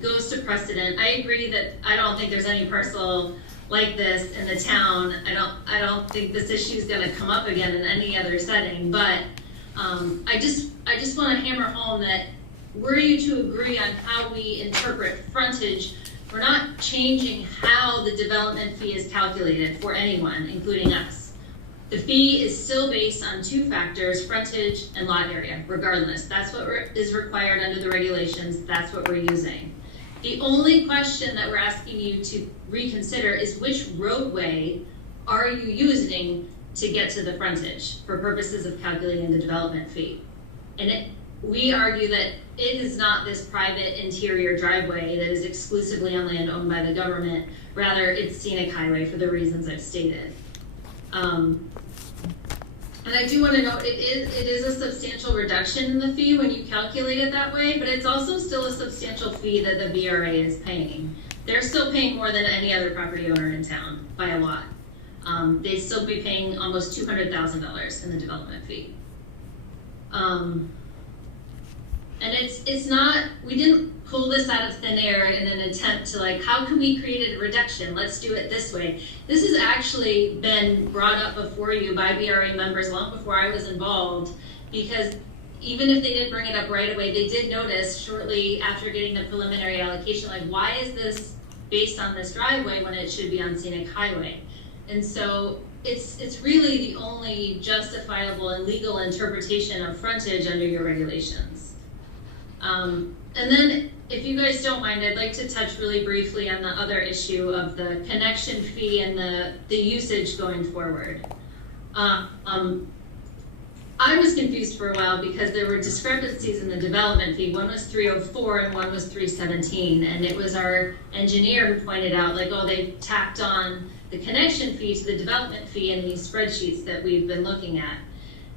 goes to precedent. I agree that I don't think there's any parcel like this in the town. I don't think this issue is going to come up again in any other setting. But I just want to hammer home that were you to agree on how we interpret frontage, we're not changing how the development fee is calculated for anyone, including us. The fee is still based on two factors, frontage and lot area, regardless. That's what is required under the regulations. That's what we're using. The only question that we're asking you to reconsider is which roadway are you using to get to the frontage for purposes of calculating the development fee? And we argue that it is not this private interior driveway that is exclusively on land owned by the government. Rather, it's scenic highway for the reasons I've stated. And I do want to note, it is a substantial reduction in the fee when you calculate it that way, but it's also still a substantial fee that the VRA is paying. They're still paying more than any other property owner in town by a lot. They'd still be paying almost $200,000 in the development fee. And it's not, we didn't pull this out of thin air in an attempt to like, how can we create a reduction? Let's do it this way. This has actually been brought up before you by BRA members long before I was involved, because even if they didn't bring it up right away, they did notice shortly after getting the preliminary allocation, like, why is this based on this driveway when it should be on scenic highway? And so it's really the only justifiable and legal interpretation of frontage under your regulations. And then, if you guys don't mind, I'd like to touch really briefly on the other issue of the connection fee and the usage going forward. I was confused for a while because there were discrepancies in the development fee. One was 304 and one was 317, and it was our engineer who pointed out, like, oh, they tacked on the connection fee to the development fee in these spreadsheets that we've been looking at.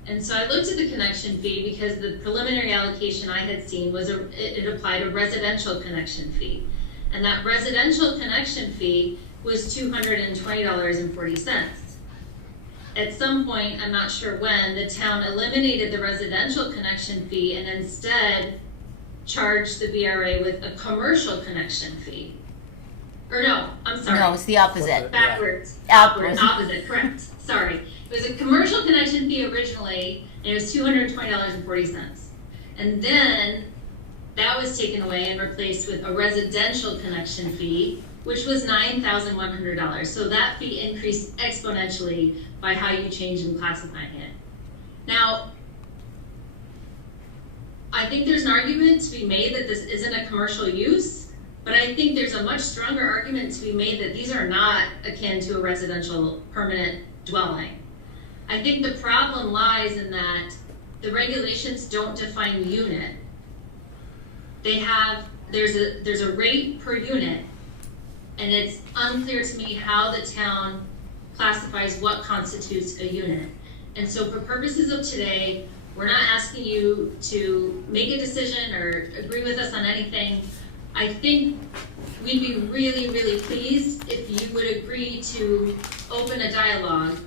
And so I looked at the connection fee because the preliminary allocation I had seen was it applied a residential connection fee. And that residential connection fee was $220.40. At some point, I'm not sure when, the town eliminated the residential connection fee and instead charged the BRA with a commercial connection fee. Or no, I'm sorry. No, it's the opposite. Backwards. Backwards. Opposite, correct. Sorry. It was a commercial connection fee originally, and it was $220.40. And then that was taken away and replaced with a residential connection fee, which was $9,100. So that fee increased exponentially by how you change and classifying it. Now, I think there's an argument to be made that this isn't a commercial use, but I think there's a much stronger argument to be made that these are not akin to a residential permanent dwelling. I think the problem lies in that the regulations don't define unit. There's a rate per unit, and it's unclear to me how the town classifies what constitutes a unit. And so for purposes of today, we're not asking you to make a decision or agree with us on anything. I think we'd be really, really pleased if you would agree to open a dialogue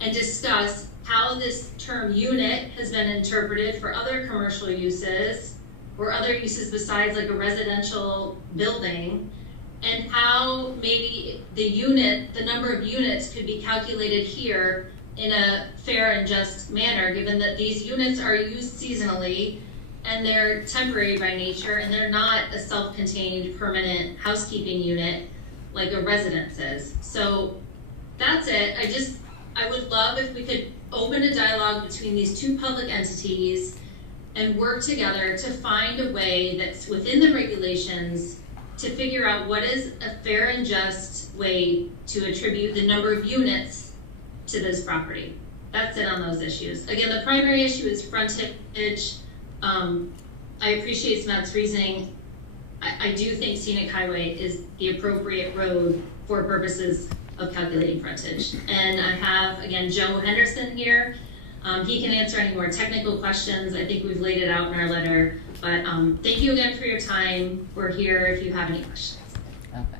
and discuss how this term unit has been interpreted for other commercial uses or other uses besides like a residential building, and how maybe the number of units could be calculated here in a fair and just manner, given that these units are used seasonally and they're temporary by nature and they're not a self-contained permanent housekeeping unit like a residence is. So that's it. I would love if we could open a dialogue between these two public entities and work together to find a way that's within the regulations to figure out what is a fair and just way to attribute the number of units to this property. That's it on those issues. Again, the primary issue is frontage. I appreciate Matt's reasoning. I do think scenic highway is the appropriate road for purposes of calculating frontage. And I have, again, Joe Henderson here. He can answer any more technical questions. I think we've laid it out in our letter. But thank you again for your time. We're here if you have any questions. Okay.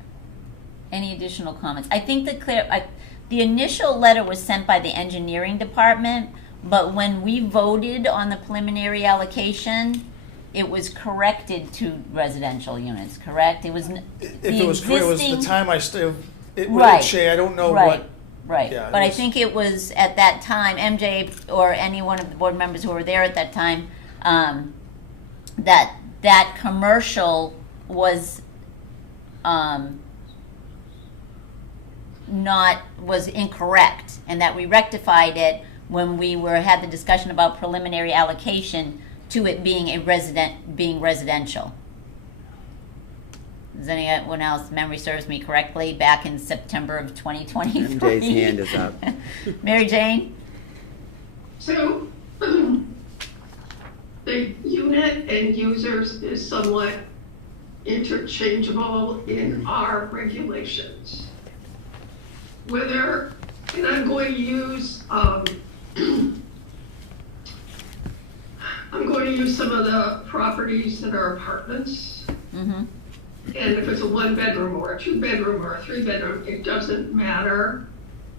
Any additional comments? I think the initial letter was sent by the engineering department, but when we voted on the preliminary allocation, it was corrected to residential units, correct? It was If it was correct, it was the time I still, Right. Shay, I don't know Right. what. Right, Yeah, but I think it was at that time, MJ or any one of the board members who were there at that time, that that commercial was was incorrect, and that we rectified it when we had the discussion about preliminary allocation to it being residential. Does anyone else, memory serves me correctly, back in September of 2023? MJ's hand is up. Mary Jane? So, the unit and users is somewhat interchangeable in our regulations. Whether, and I'm going to use, I'm going to use some of the properties that are apartments. Mm-hmm. And if it's a 1-bedroom or a 2-bedroom or a 3-bedroom, it doesn't matter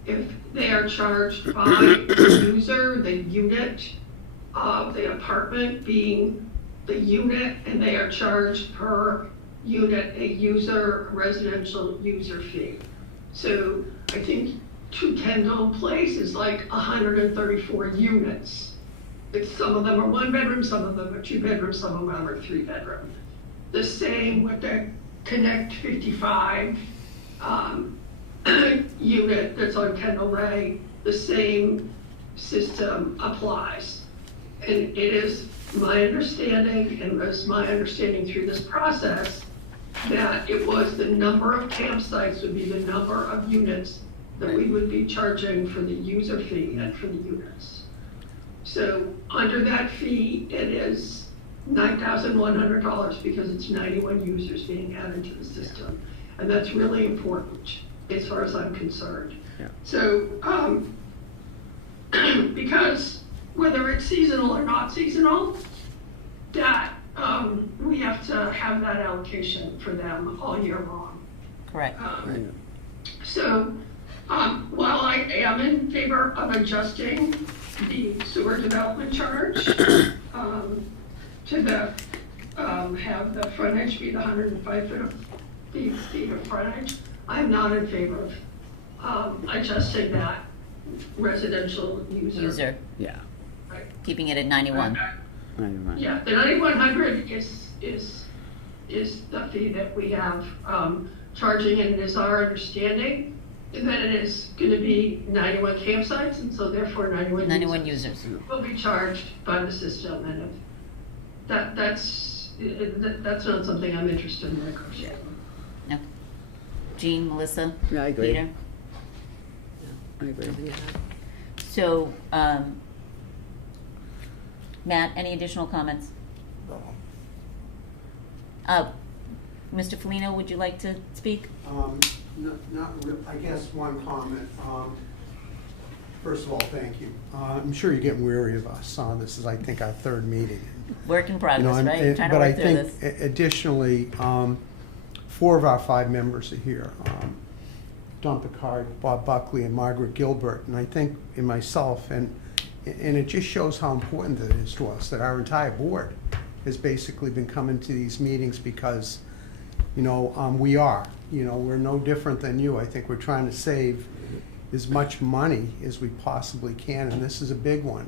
if they are charged by the user, the unit of the apartment being the unit, and they are charged per unit, a user, residential user fee. So I think 2 Kendall Place is like 134 units. Some of them are 1-bedroom, some of them are 2-bedroom, some of them are 3-bedroom. The same with the Connect 55 unit that's on Kendall Ray, the same system applies. And it is my understanding, and was my understanding through this process, that it was the number of campsites would be the number of units that we would be charging for the user fee and for the units. So under that fee, it is $9,100 because it's 91 users being added to the system. And that's really important as far as I'm concerned. Yeah. So, because whether it's seasonal or not seasonal, that we have to have that allocation for them all year long. Correct. So, while I am in favor of adjusting the sewer development charge, to the, have the frontage be the 105 feet of frontage, I'm not in favor of adjusting that residential user. Yeah. Right. Keeping it at 91. Yeah, the 9,100 is the fee that we have charging, and it is our understanding that it is going to be 91 campsites, and so therefore 91 users will be charged by the system, and if that's not something I'm interested in negotiating. No. Jean, Melissa? Yeah, I agree. Peter? I agree. So, Matt, any additional comments? Mr. Felino, would you like to speak? I guess one comment. First of all, thank you. I'm sure you're getting weary of us. This is, I think, our 3rd meeting. Work in progress, right? Trying to but work I through think this. Additionally, 4 of our 5 members are here. Don Picard, Bob Buckley, and Margaret Gilbert, and I think in myself, and it just shows how important that is to us, that our entire board has basically been coming to these meetings because, we are. We're no different than you. I think we're trying to save as much money as we possibly can, and this is a big one.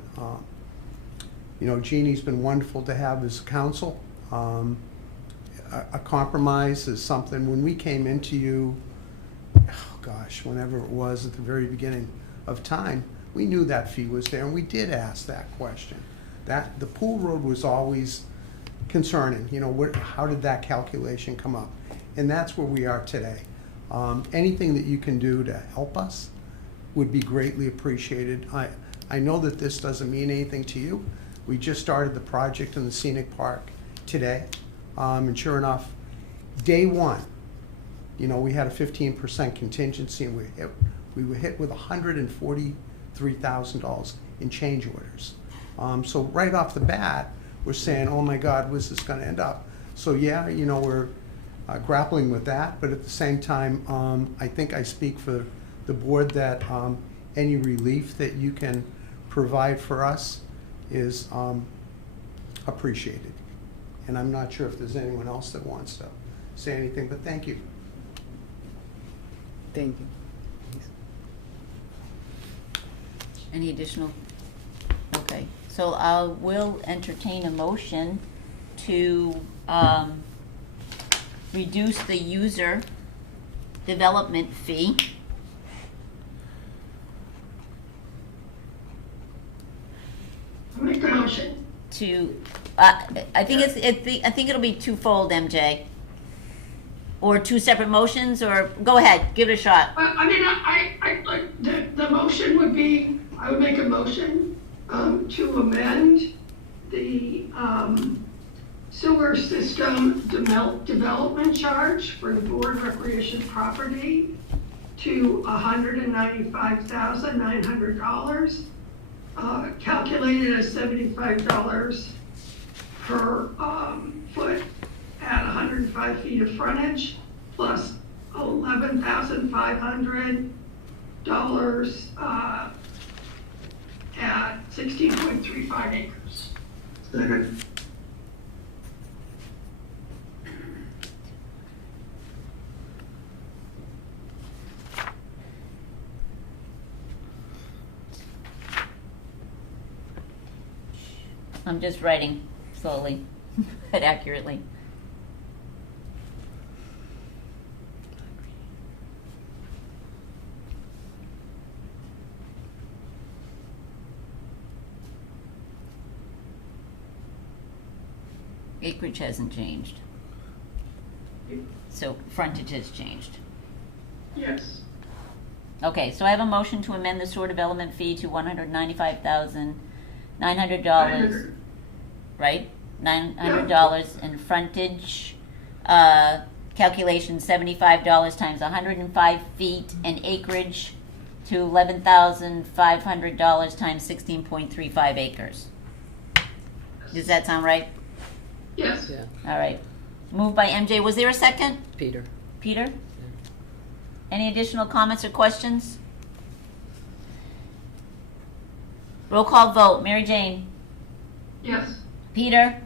Jeannie's been wonderful to have as counsel. A compromise is something, when we came into you, whenever it was at the very beginning of time, we knew that fee was there, and we did ask that question. That the pool road was always concerning. How did that calculation come up? And that's where we are today. Anything that you can do to help us would be greatly appreciated. I know that this doesn't mean anything to you. We just started the project in the scenic park today, and sure enough, day one, we had a 15% contingency, and we were hit with $143,000 in change orders. So right off the bat, we're saying, oh my God, where's this going to end up? So yeah, we're grappling with that, but at the same time, I think I speak for the board that any relief that you can provide for us is appreciated. And I'm not sure if there's anyone else that wants to say anything, but thank you. Thank you. Any additional? Okay, so I will entertain a motion to reduce the user development fee Make the motion. to, I think it'll be twofold, MJ. Or two separate motions, or, go ahead, give it a shot. I mean, the motion would be, I would make a motion to amend the sewer system development charge for the Board of Recreation property to $195,900, calculated as $75 per foot at 105 feet of frontage, plus $11,500 at 16.35 acres. Second. I'm just writing slowly, but accurately. Acreage hasn't changed. So frontage has changed. Yes. Okay, so I have a motion to amend the sewer development fee to $195,900, right? $900 and frontage, calculation $75 times 105 feet, and acreage to $11,500 times 16.35 acres. Does that sound right? Yes. Yeah, All right. Moved by MJ. Was there a second? Peter. Peter? Any additional comments or questions? Roll call vote. Mary Jane? Yes. Peter?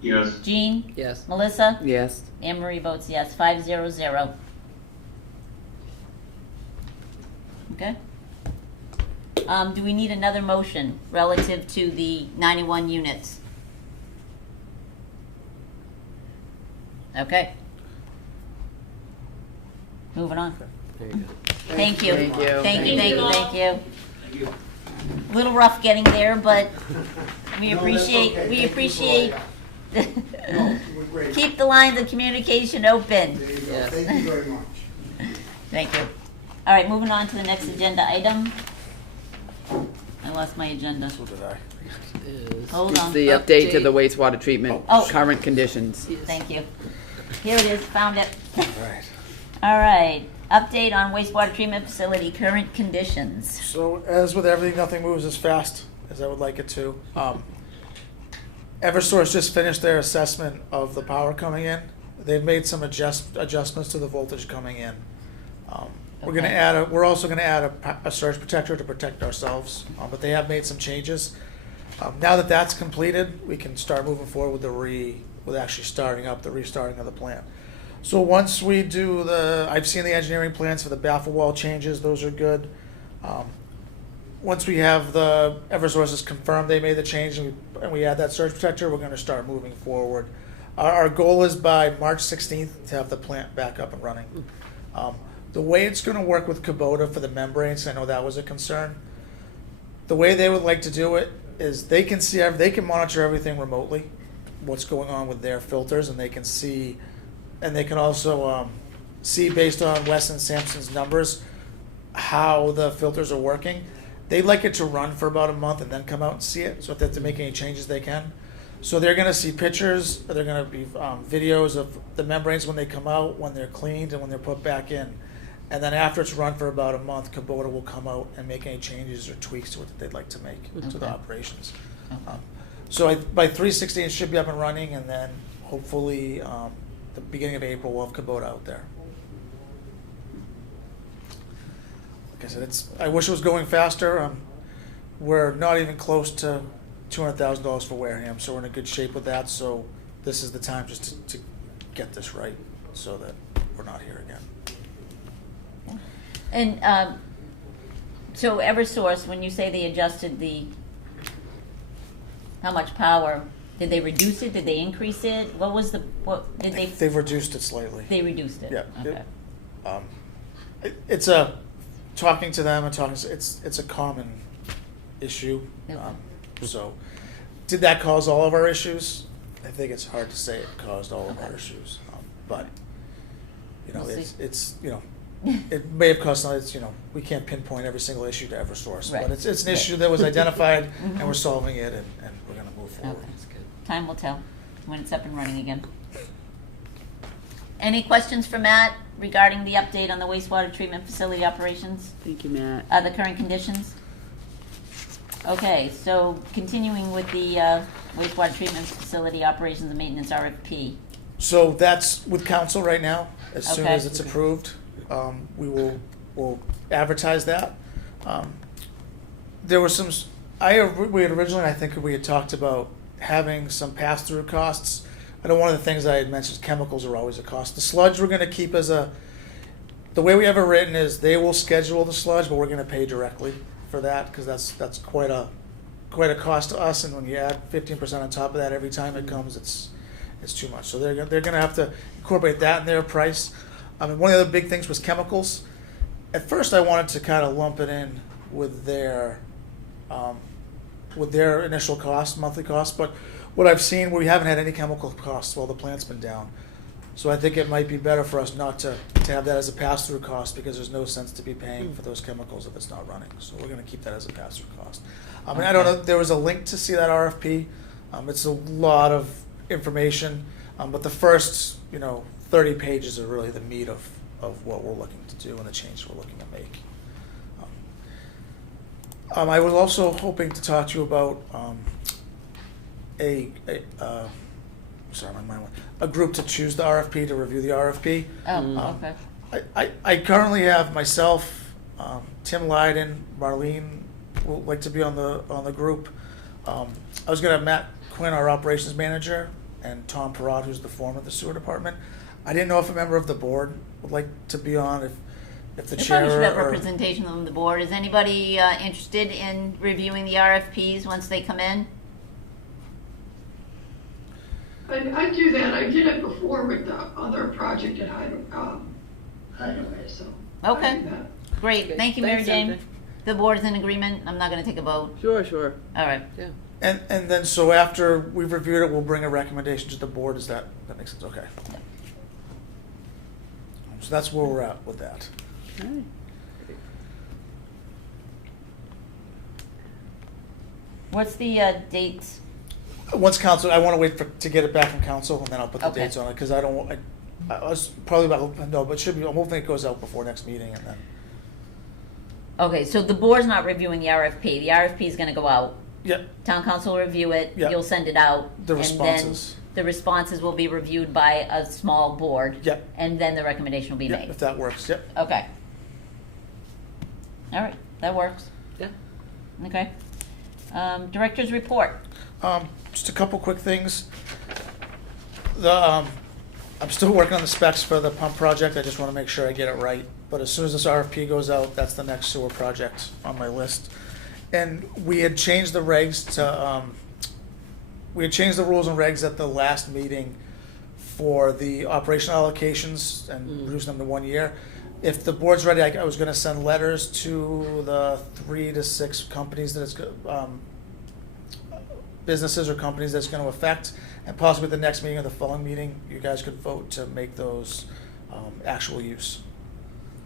Yes. Jean? Yes. Melissa? Yes. Anne Marie votes yes. 500. Okay. Do we need another motion relative to the 91 units? Okay. Moving on. There you go. Thank you. Thank you. Thank you, Thank thank you, you. thank you. Little rough getting there, but we appreciate, keep the lines of communication open. Yes. Thank you very much. Thank you. All right, moving on to the next agenda item. I lost my agenda. So did I. Is Hold It's on. the update to the wastewater treatment, Oh. current conditions. Thank you. Here it is, found it. All right. All right, update on wastewater treatment facility current conditions. So as with everything, nothing moves as fast as I would like it to. Eversource just finished their assessment of the power coming in. They've made some adjustments to the voltage coming in. We're gonna Okay. we're also gonna add a surge protector to protect ourselves, but they have made some changes. Now that that's completed, we can start moving forward with actually restarting of the plant. So once we do I've seen the engineering plans for the baffle wall changes, those are good. Once we have the Eversources confirmed they made the change and we add that surge protector, we're gonna start moving forward. Our goal is by March 16th to have the plant back up and running. The way it's gonna work with Kubota for the membranes, I know that was a concern. The way they would like to do it is they can monitor everything remotely, what's going on with their filters, and they can see, and they can also see based on Wes and Sampson's numbers how the filters are working. They'd like it to run for about a month and then come out and see it, so if they have to make any changes, they can. So they're gonna see pictures, they're gonna be videos of the membranes when they come out, when they're cleaned, and when they're put back in. And then after it's run for about a month, Kubota will come out and make any changes or tweaks to it that they'd like to make to the Okay. operations. So by 3/16 it should be up and running, and then hopefully the beginning of April we'll have Kubota out there. Like I said, I wish it was going faster. We're not even close to $200,000 for Wareham, so we're in a good shape with that. So this is the time just to get this right, so that we're not here again. And so Eversource, when you say they adjusted how much power Did they reduce it? Did they increase it? What was the, what, did they? They've reduced it slightly. They reduced it? Yeah. Okay. It's a, talking to them and talking, it's a common issue. Okay. So, did that cause all of our issues? I think it's hard to say it caused all of our Okay. issues, but, you know, We'll it's, see. you know, it may have caused, it's, you know, we can't pinpoint every single issue to Eversource, Right. but it's an Right. issue that was identified, Mhm. and we're solving it, and we're gonna move forward. Okay. Time will tell when it's up and running again. Any questions for Matt regarding the update on the wastewater treatment facility operations? Thank you, Matt. The current conditions? Okay, so continuing with the wastewater treatment facility operations and maintenance RFP. So that's with council right now. As soon Okay. as it's approved, we'll advertise that. There was some, we had originally, I think we had talked about having some pass-through costs. I know one of the things I had mentioned is chemicals are always a cost. The sludge we're gonna keep as the way we have it written is they will schedule the sludge, but we're gonna pay directly for that, because that's quite a cost to us, and when you add 15% on top of that every time it comes, it's too much. So they're gonna have to incorporate that in their price. One of the other big things was chemicals. At first, I wanted to kind of lump it in with their initial cost, monthly cost, but what I've seen, we haven't had any chemical costs while the plant's been down. So I think it might be better for us not to have that as a pass-through cost, because there's no sense to be paying for those chemicals if it's not running. So we're gonna keep that as a pass-through cost. I mean, I don't know, there was a link to see that RFP. It's a lot of information, but the first, 30 pages are really the meat of what we're looking to do and the changes we're looking to make. I was also hoping to talk to you about sorry, my mind went. A group to choose the RFP, to review the RFP. Oh, okay. I currently have myself, Tim Lyden, Marlene would like to be on the group. I was gonna have Matt Quinn, our operations manager, and Tom Perrott, who's the foreman of the sewer department. I didn't know if a member of the board would like to be on, if the They chair probably should have or. representation on the board. Is anybody interested in reviewing the RFPs once they come in? I do that, I did it before with the other project at Hideaway, so. I Okay. do that. Great, Okay, thank you, Mary thanks, Jane. Sandra. The board's in agreement. I'm not gonna take a vote. Sure. All right. Yeah. And then, so after we've reviewed it, we'll bring a recommendation to the board. Does that makes sense? Okay. So that's where we're at with that. Okay. What's the date? Once council, I want to wait to get it back from council, and then I'll put the Okay. dates on it, because I was probably about, no, but it should be, I'm hoping it goes out before next meeting, and then, Okay, so the board's not reviewing the RFP. The RFP is gonna go out. yeah, Town council will review it. Yeah. You'll send it out. The and responses. then the responses will be reviewed by a small board. Yeah. And then the recommendation will be yeah, made. if that works, yep. Okay. All right, that works. Yeah. Okay. Director's report. Just a couple quick things. I'm still working on the specs for the pump project. I just want to make sure I get it right. But as soon as this RFP goes out, that's the next sewer project on my list. And we had changed the regs to, we had changed the rules and regs at the last meeting for the operational allocations and reducing them to 1 year. If the board's ready, I was gonna send letters to the 3 to 6 companies that it's, businesses or companies that's gonna affect, and possibly at the next meeting or the following meeting, you guys could vote to make those, actual use.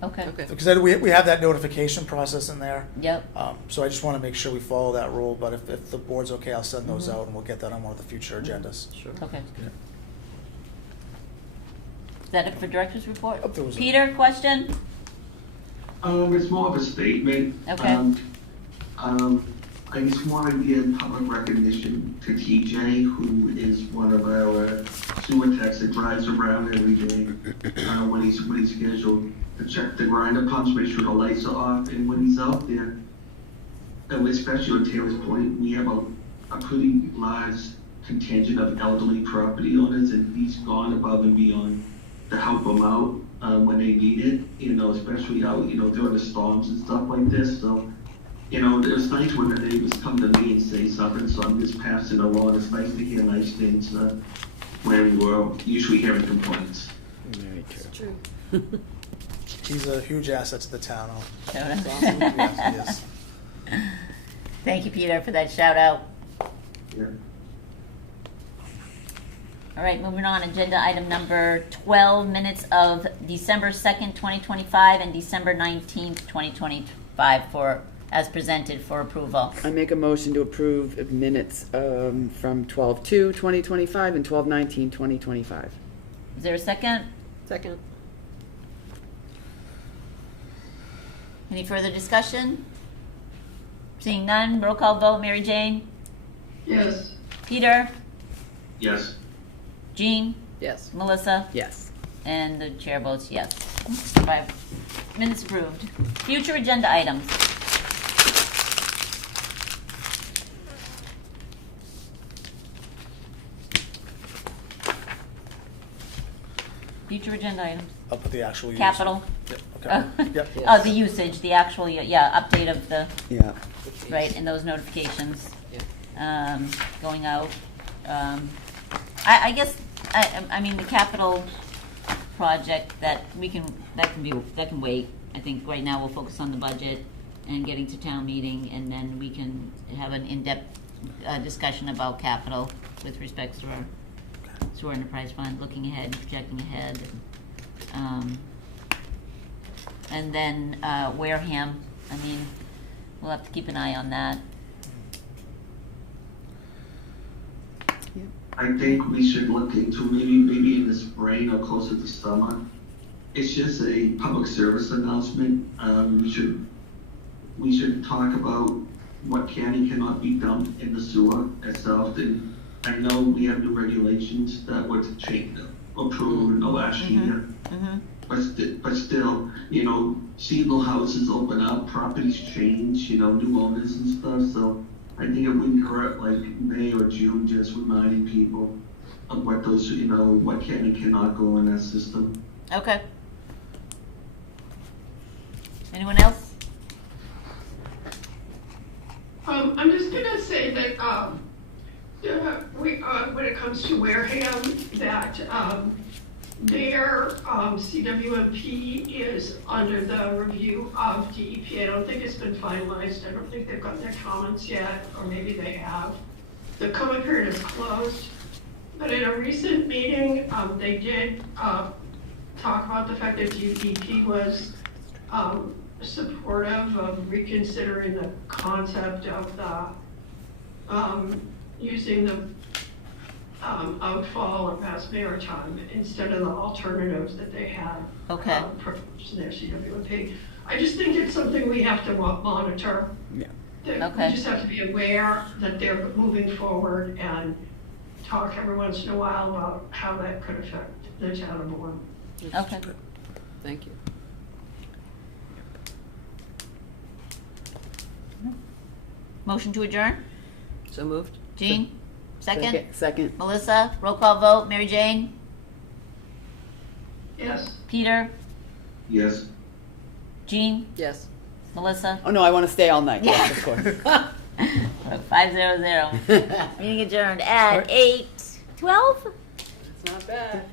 Okay. Okay. Because we have that notification process in there. Yep. So I just wanna make sure we follow that rule, but if the board's okay, I'll send those out and we'll get that on one of the future agendas. Sure. Okay. Is that it for director's report? Oh, there was a- Peter, question? It's more of a statement. Okay. I just want to give public recognition to TJ, who is one of our sewer techs that drives around every day, when he's scheduled to check the grinder pumps, make sure the lights are off, and when he's out there, and especially on Taylor's Point, we have a pretty large contingent of elderly property owners, and he's gone above and beyond to help them out when they need it, especially out, during the storms and stuff like this. So you know, it's nice when the neighbors come to me and say something, so I'm just passing along. It's nice to hear nice things when we're usually hearing complaints. Very true. True. He's a huge asset to the town. Shout out. Yes, he is. Thank you, Peter, for that shout out. Yeah. All right, moving on, agenda item number 12, minutes of December 2nd, 2025 and December 19th, 2025 as presented for approval. I make a motion to approve minutes from 12/2/2025 and 12/19/2025. Is there a second? Second. Any further discussion? Seeing none, roll call vote, Mary Jane? Yes, Peter? Yes. Jean? Yes. Melissa? Yes. And the chair votes yes. 5 minutes approved. Future agenda items. Future agenda items. I'll put the actual use. Capital. Yep, okay. Yep. Oh, the usage, the actual, update of the, Yeah. right, and those notifications Yeah. going out. I guess, I mean, the capital project that can wait. I think right now we'll focus on the budget and getting to town meeting, and then we can have an in-depth discussion about capital with respect to our sewer enterprise fund, looking ahead, projecting ahead. And then Wareham, I mean, we'll have to keep an eye on that. I think we should look into maybe in the spring or closer to summer. It's just a public service announcement. We should talk about what can and cannot be dumped in the sewer itself. And I know we have new regulations that were approved in the last year. But still, you know, seasonal houses open up, properties change, you know, new owners and stuff. So I think it wouldn't hurt like May or June, just reminding people of what those, you know, what can and cannot go in that system. Okay. Anyone else? I'm just gonna say that, when it comes to Wareham, that, their CWMP is under the review of DEP. I don't think it's been finalized. I don't think they've got their comments yet, or maybe they have. The comment period is closed, but in a recent meeting, they did talk about the fact that DEP was supportive of reconsidering the concept of the using the outfall or past maritime instead of the alternatives that they had. Okay. Proposed in their CWMP. I just think it's something we have to monitor. Yeah. That Okay. We just have to be aware that they're moving forward and talk every once in a while about how that could affect the town of Bourne. Okay. Thank you. Motion to adjourn? So moved? Jean? Second? Second. Melissa? Roll call vote, Mary Jane? Yes. Peter? Yes. Jean? Yes. Melissa? Oh, no, I want to stay all night. Yeah. Yes, of course. 5:00. Meeting adjourned at 8:12? It's not bad.